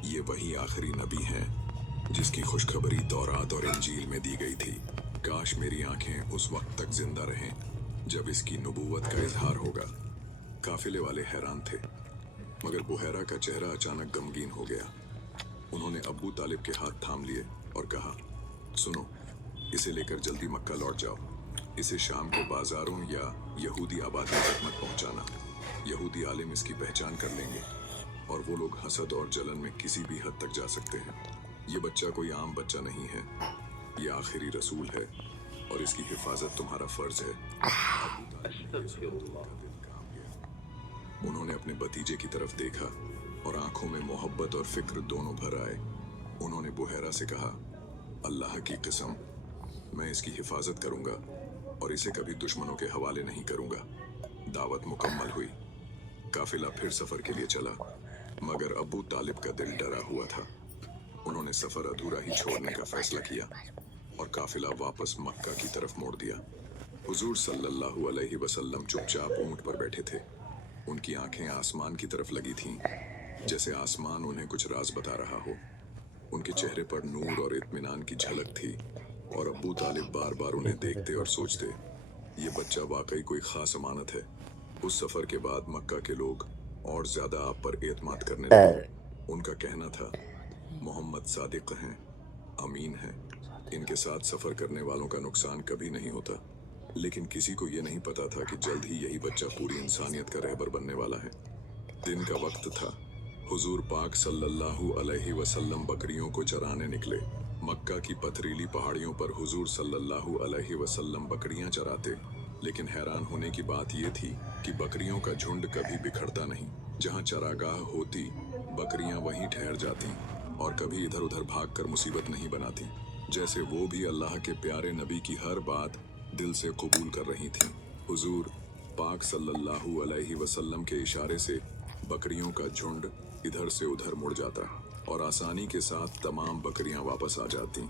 ये वही आखिरी नबी हैं जिसकी खुशखबरी तौरात और इंजील में दी गई थी। काश मेरी आंखें उस वक्त तक जिंदा रहें जब इसकी नबूवत का इजहार होगा। काफिले वाले हैरान थे, मगर बुहैरा का चेहरा अचानक गमगीन हो गया। उन्होंने अब्बू तालिब के हाथ थाम लिए और कहा, सुनो, इसे लेकर जल्दी मक्का लौट जाओ। इसे शाम के बाजारों या यहूदी आबादी तक मत पहुंचाना। यहूदी आलिम इसकी पहचान कर लेंगे और वो लोग हसद और जलन में किसी भी हद तक जा सकते हैं। ये बच्चा कोई आम बच्चा नहीं है, ये आखिरी रसूल है और इसकी हिफाजत तुम्हारा फर्ज है। उन्होंने अपने भतीजे की तरफ देखा और आंखों में मोहब्बत और फिक्र दोनों भर आए। उन्होंने बुहैरा से कहा, अल्लाह की कसम, मैं इसकी हिफाजत करूंगा और इसे कभी दुश्मनों के हवाले नहीं करूंगा। दावत मुकम्मल हुई। काफिला फिर सफर के लिए चला, मगर अब्बू तालिब का दिल डरा हुआ था। उन्होंने सफर अधूरा ही छोड़ने का फैसला किया और काफिला वापस मक्का की तरफ मोड़ दिया। हुजूर सल्लल्लाहु अलैहि वसल्लम चुपचाप ऊंट पर बैठे थे। उनकी आंखें आसमान की तरफ लगी थीं, जैसे आसमान उन्हें कुछ राज बता रहा हो। उनके चेहरे पर नूर और इत्मीनान की झलक थी और अब्बू तालिब बार बार उन्हें देखते और सोचते, ये बच्चा वाकई कोई खास अमानत है। उस सफर के बाद मक्का के लोग और ज्यादा आप पर एतमाद करने लगे। उनका कहना था, मोहम्मद सादिक हैं, अमीन हैं, इनके साथ सफर करने वालों का नुकसान कभी नहीं होता। लेकिन किसी को ये नहीं पता था कि जल्द ही यही बच्चा पूरी इंसानियत का रहबर बनने वाला है। दिन का वक्त था। हुजूर पाक सल्लल्लाहु अलैहि वसल्लम बकरियों को चराने निकले। मक्का की पथरीली पहाड़ियों पर हुजूर सल्लल्लाहु अलैहि वसल्लम बकरियां चराते, लेकिन हैरान होने की बात यह थी कि बकरियों का झुंड कभी बिखरता नहीं। जहां चरागाह होती, बकरियां वहीं ठहर जाती और कभी इधर उधर भागकर मुसीबत नहीं बनाती, जैसे वो भी अल्लाह के प्यारे नबी की हर बात दिल से कबूल कर रही थीं। हुजूर पाक सल्लल्लाहु अलैहि वसल्लम के इशारे से बकरियों का झुंड इधर से उधर मुड़ जाता और आसानी के साथ तमाम बकरियां वापस आ जाती।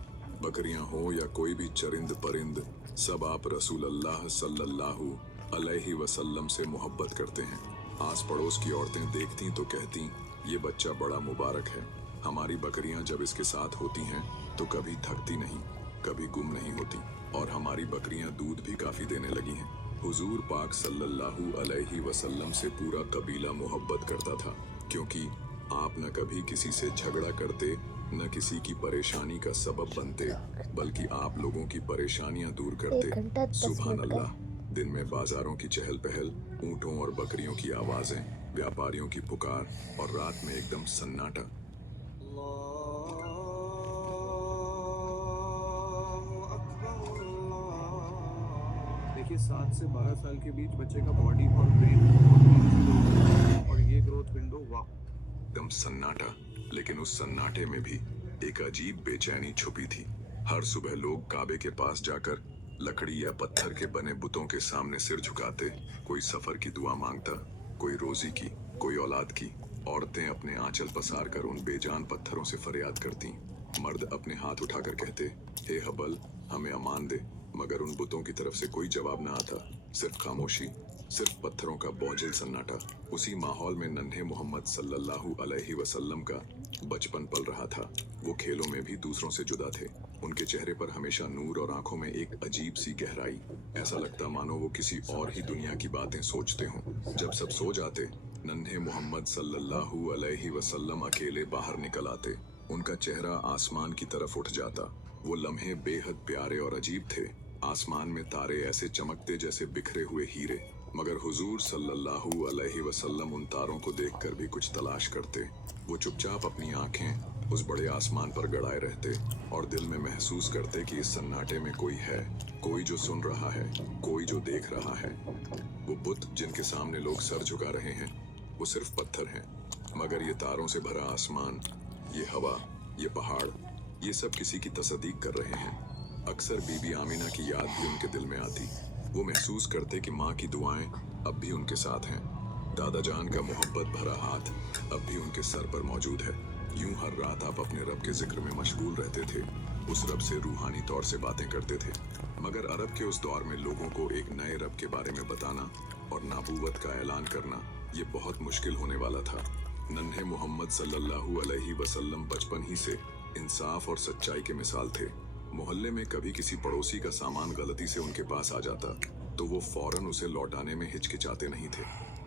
बकरियां हो या कोई भी चरिंद परिंद, सब आप रसूल अल्लाह सल्लल्लाहु अलैहि वसल्लम से मोहब्बत करते हैं। आस पड़ोस की औरतें देखती तो कहती, ये बच्चा बड़ा मुबारक है। हमारी बकरियां जब इसके साथ होती हैं तो कभी थकती नहीं, कभी गुम नहीं होती और हमारी बकरियां दूध भी काफी देने लगी हैं। हुजूर पाक सल्लल्लाहु अलैहि वसल्लम से पूरा कबीला मोहब्बत करता था, क्योंकि आप न कभी किसी से झगड़ा करते, न किसी की परेशानी का सबब बनते, बल्कि आप लोगों की परेशानियां दूर करते। सुभान अल्लाह। दिन में बाजारों की चहल पहल, ऊंटों और बकरियों की आवाजें, व्यापारियों की पुकार और रात में एकदम सन्नाटा। देखिए, 7 से 12 साल के बीच बच्चे का बॉडी और ब्रेन और ये ग्रोथ विंडो एकदम सन्नाटा। लेकिन उस सन्नाटे में भी एक अजीब बेचैनी छुपी थी। हर सुबह लोग काबे के पास जाकर लकड़ी या पत्थर के बने बुतों के सामने सिर झुकाते। कोई सफर की दुआ मांगता, कोई रोजी की, कोई औलाद की। औरतें अपने आंचल पसार कर उन बेजान पत्थरों से फरियाद करती। मर्द अपने हाथ उठाकर कहते, हे हबल, हमें अमान दे। मगर उन बुतों की तरफ से कोई जवाब न आता, सिर्फ खामोशी, सिर्फ पत्थरों का बोझिल सन्नाटा। उसी माहौल में नन्हे मोहम्मद सल्लल्लाहु अलैहि वसल्लम का बचपन पल रहा था। वो खेलों में भी दूसरों से जुदा थे। उनके चेहरे पर हमेशा नूर और आंखों में एक अजीब सी गहराई। ऐसा लगता मानो वो किसी और ही दुनिया की बातें सोचते हों। जब सब सो जाते, नन्हे मोहम्मद सल्लल्लाहु अलैहि वसल्लम अकेले बाहर निकल आते। उनका चेहरा आसमान की तरफ उठ जाता। वो लम्हे बेहद प्यारे और अजीब थे। आसमान में तारे ऐसे चमकते जैसे बिखरे हुए हीरे। मगर हुजूर सल्लल्लाहु अलैहि वसल्लम उन तारों को देखकर भी कुछ तलाश करते। वो चुपचाप अपनी आंखें उस बड़े आसमान पर गड़ाए रहते और दिल में महसूस करते कि इस सन्नाटे में कोई है, कोई जो सुन रहा है, कोई जो देख रहा है। वो बुत जिनके सामने लोग सर झुका रहे हैं, वो सिर्फ पत्थर हैं, मगर ये तारों से भरा आसमान, ये हवा, ये पहाड़, ये सब किसी की तस्दीक कर रहे हैं। अक्सर बीबी आमिना की याद भी उनके दिल में आती। वो महसूस करते कि माँ की दुआएं अब भी उनके साथ हैं। दादा जान का मोहब्बत भरा हाथ अब भी उनके सर पर मौजूद है। यूं हर रात आप अपने रब के जिक्र में मशगूल रहते थे, उस रब से रूहानी तौर से बातें करते थे। मगर अरब के उस दौर में लोगों को एक नए रब के बारे में बताना और नबूवत का ऐलान करना ये बहुत मुश्किल होने वाला था। नन्हे मोहम्मद सल्लल्लाहु अलैहि वसल्लम बचपन ही से इंसाफ और सच्चाई के मिसाल थे। मोहल्ले में कभी किसी पड़ोसी का सामान गलती से उनके पास आ जाता तो वो फौरन उसे लौटाने में हिचकिचाते नहीं थे,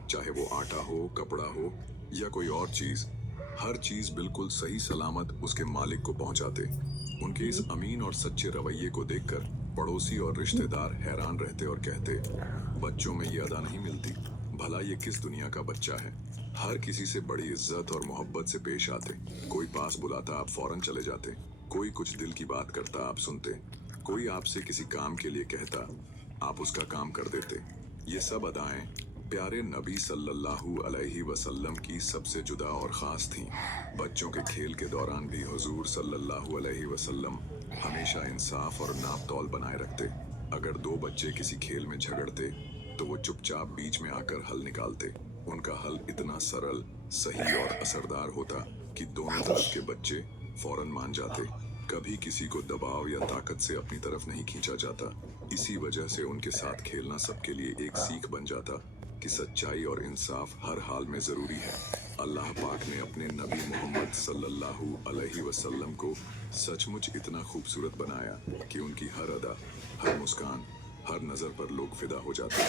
चाहे वो आटा हो, कपड़ा हो या कोई और चीज। हर चीज बिल्कुल सही सलामत उसके मालिक को पहुंचाते। उनके इस अमीन और सच्चे रवैये को देखकर पड़ोसी और रिश्तेदार हैरान रहते और कहते, बच्चों में ये अदा नहीं मिलती, भला ये किस दुनिया का बच्चा है। हर किसी से बड़ी इज्जत और मोहब्बत से पेश आते। कोई पास बुलाता आप फौरन चले जाते, कोई कुछ दिल की बात करता आप सुनते, कोई आपसे किसी काम के लिए कहता आप उसका काम कर देते। ये सब अदाएं प्यारे नबी सल्लल्लाहु अलैहि वसल्लम की सबसे जुदा और ख़ास थीं। बच्चों के खेल के दौरान भी हुजूर सल्लल्लाहु अलैहि वसल्लम हमेशा इंसाफ और नाप तौल बनाए रखते। अगर दो बच्चे किसी खेल में झगड़ते तो वो चुपचाप बीच में आकर हल निकालते। उनका हल इतना सरल, सही और असरदार होता कि दोनों तरफ के बच्चे फौरन मान जाते। कभी किसी को दबाव या ताकत से अपनी तरफ नहीं खींचा जाता। इसी वजह से उनके साथ खेलना सबके लिए एक सीख बन जाता कि सच्चाई और इंसाफ हर हाल में जरूरी है। अल्लाह पाक ने अपने नबी मोहम्मद सल्लल्लाहु अलैहि वसल्लम को सचमुच इतना खूबसूरत बनाया कि उनकी हर अदा, हर मुस्कान, हर नज़र पर लोग फिदा हो जाते।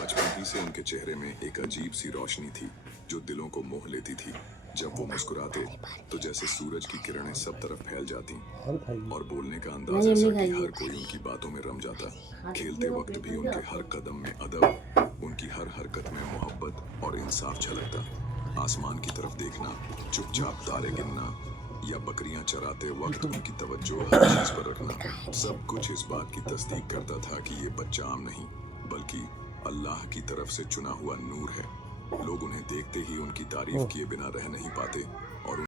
बचपन ही से उनके चेहरे में एक अजीब सी रोशनी थी जो दिलों को मोह लेती थी। जब वो मुस्कुराते तो जैसे सूरज की किरणें सब तरफ फैल जाती और बोलने का अंदाज ऐसा कि हर कोई उनकी बातों में रम जाता। खेलते वक्त भी उनके हर कदम में अदब, उनकी हर हरकत में मोहब्बत और इंसाफ झलकता। आसमान की तरफ देखना, चुपचाप तारे गिनना या बकरियां चराते वक्त उनकी तवज्जो हर चीज पर रखना, सब कुछ इस बात की तस्दीक करता था कि ये बच्चा आम नहीं बल्कि अल्लाह की तरफ से चुना हुआ नूर है। लोग उन्हें देखते ही उनकी तारीफ किए बिना रह नहीं पाते और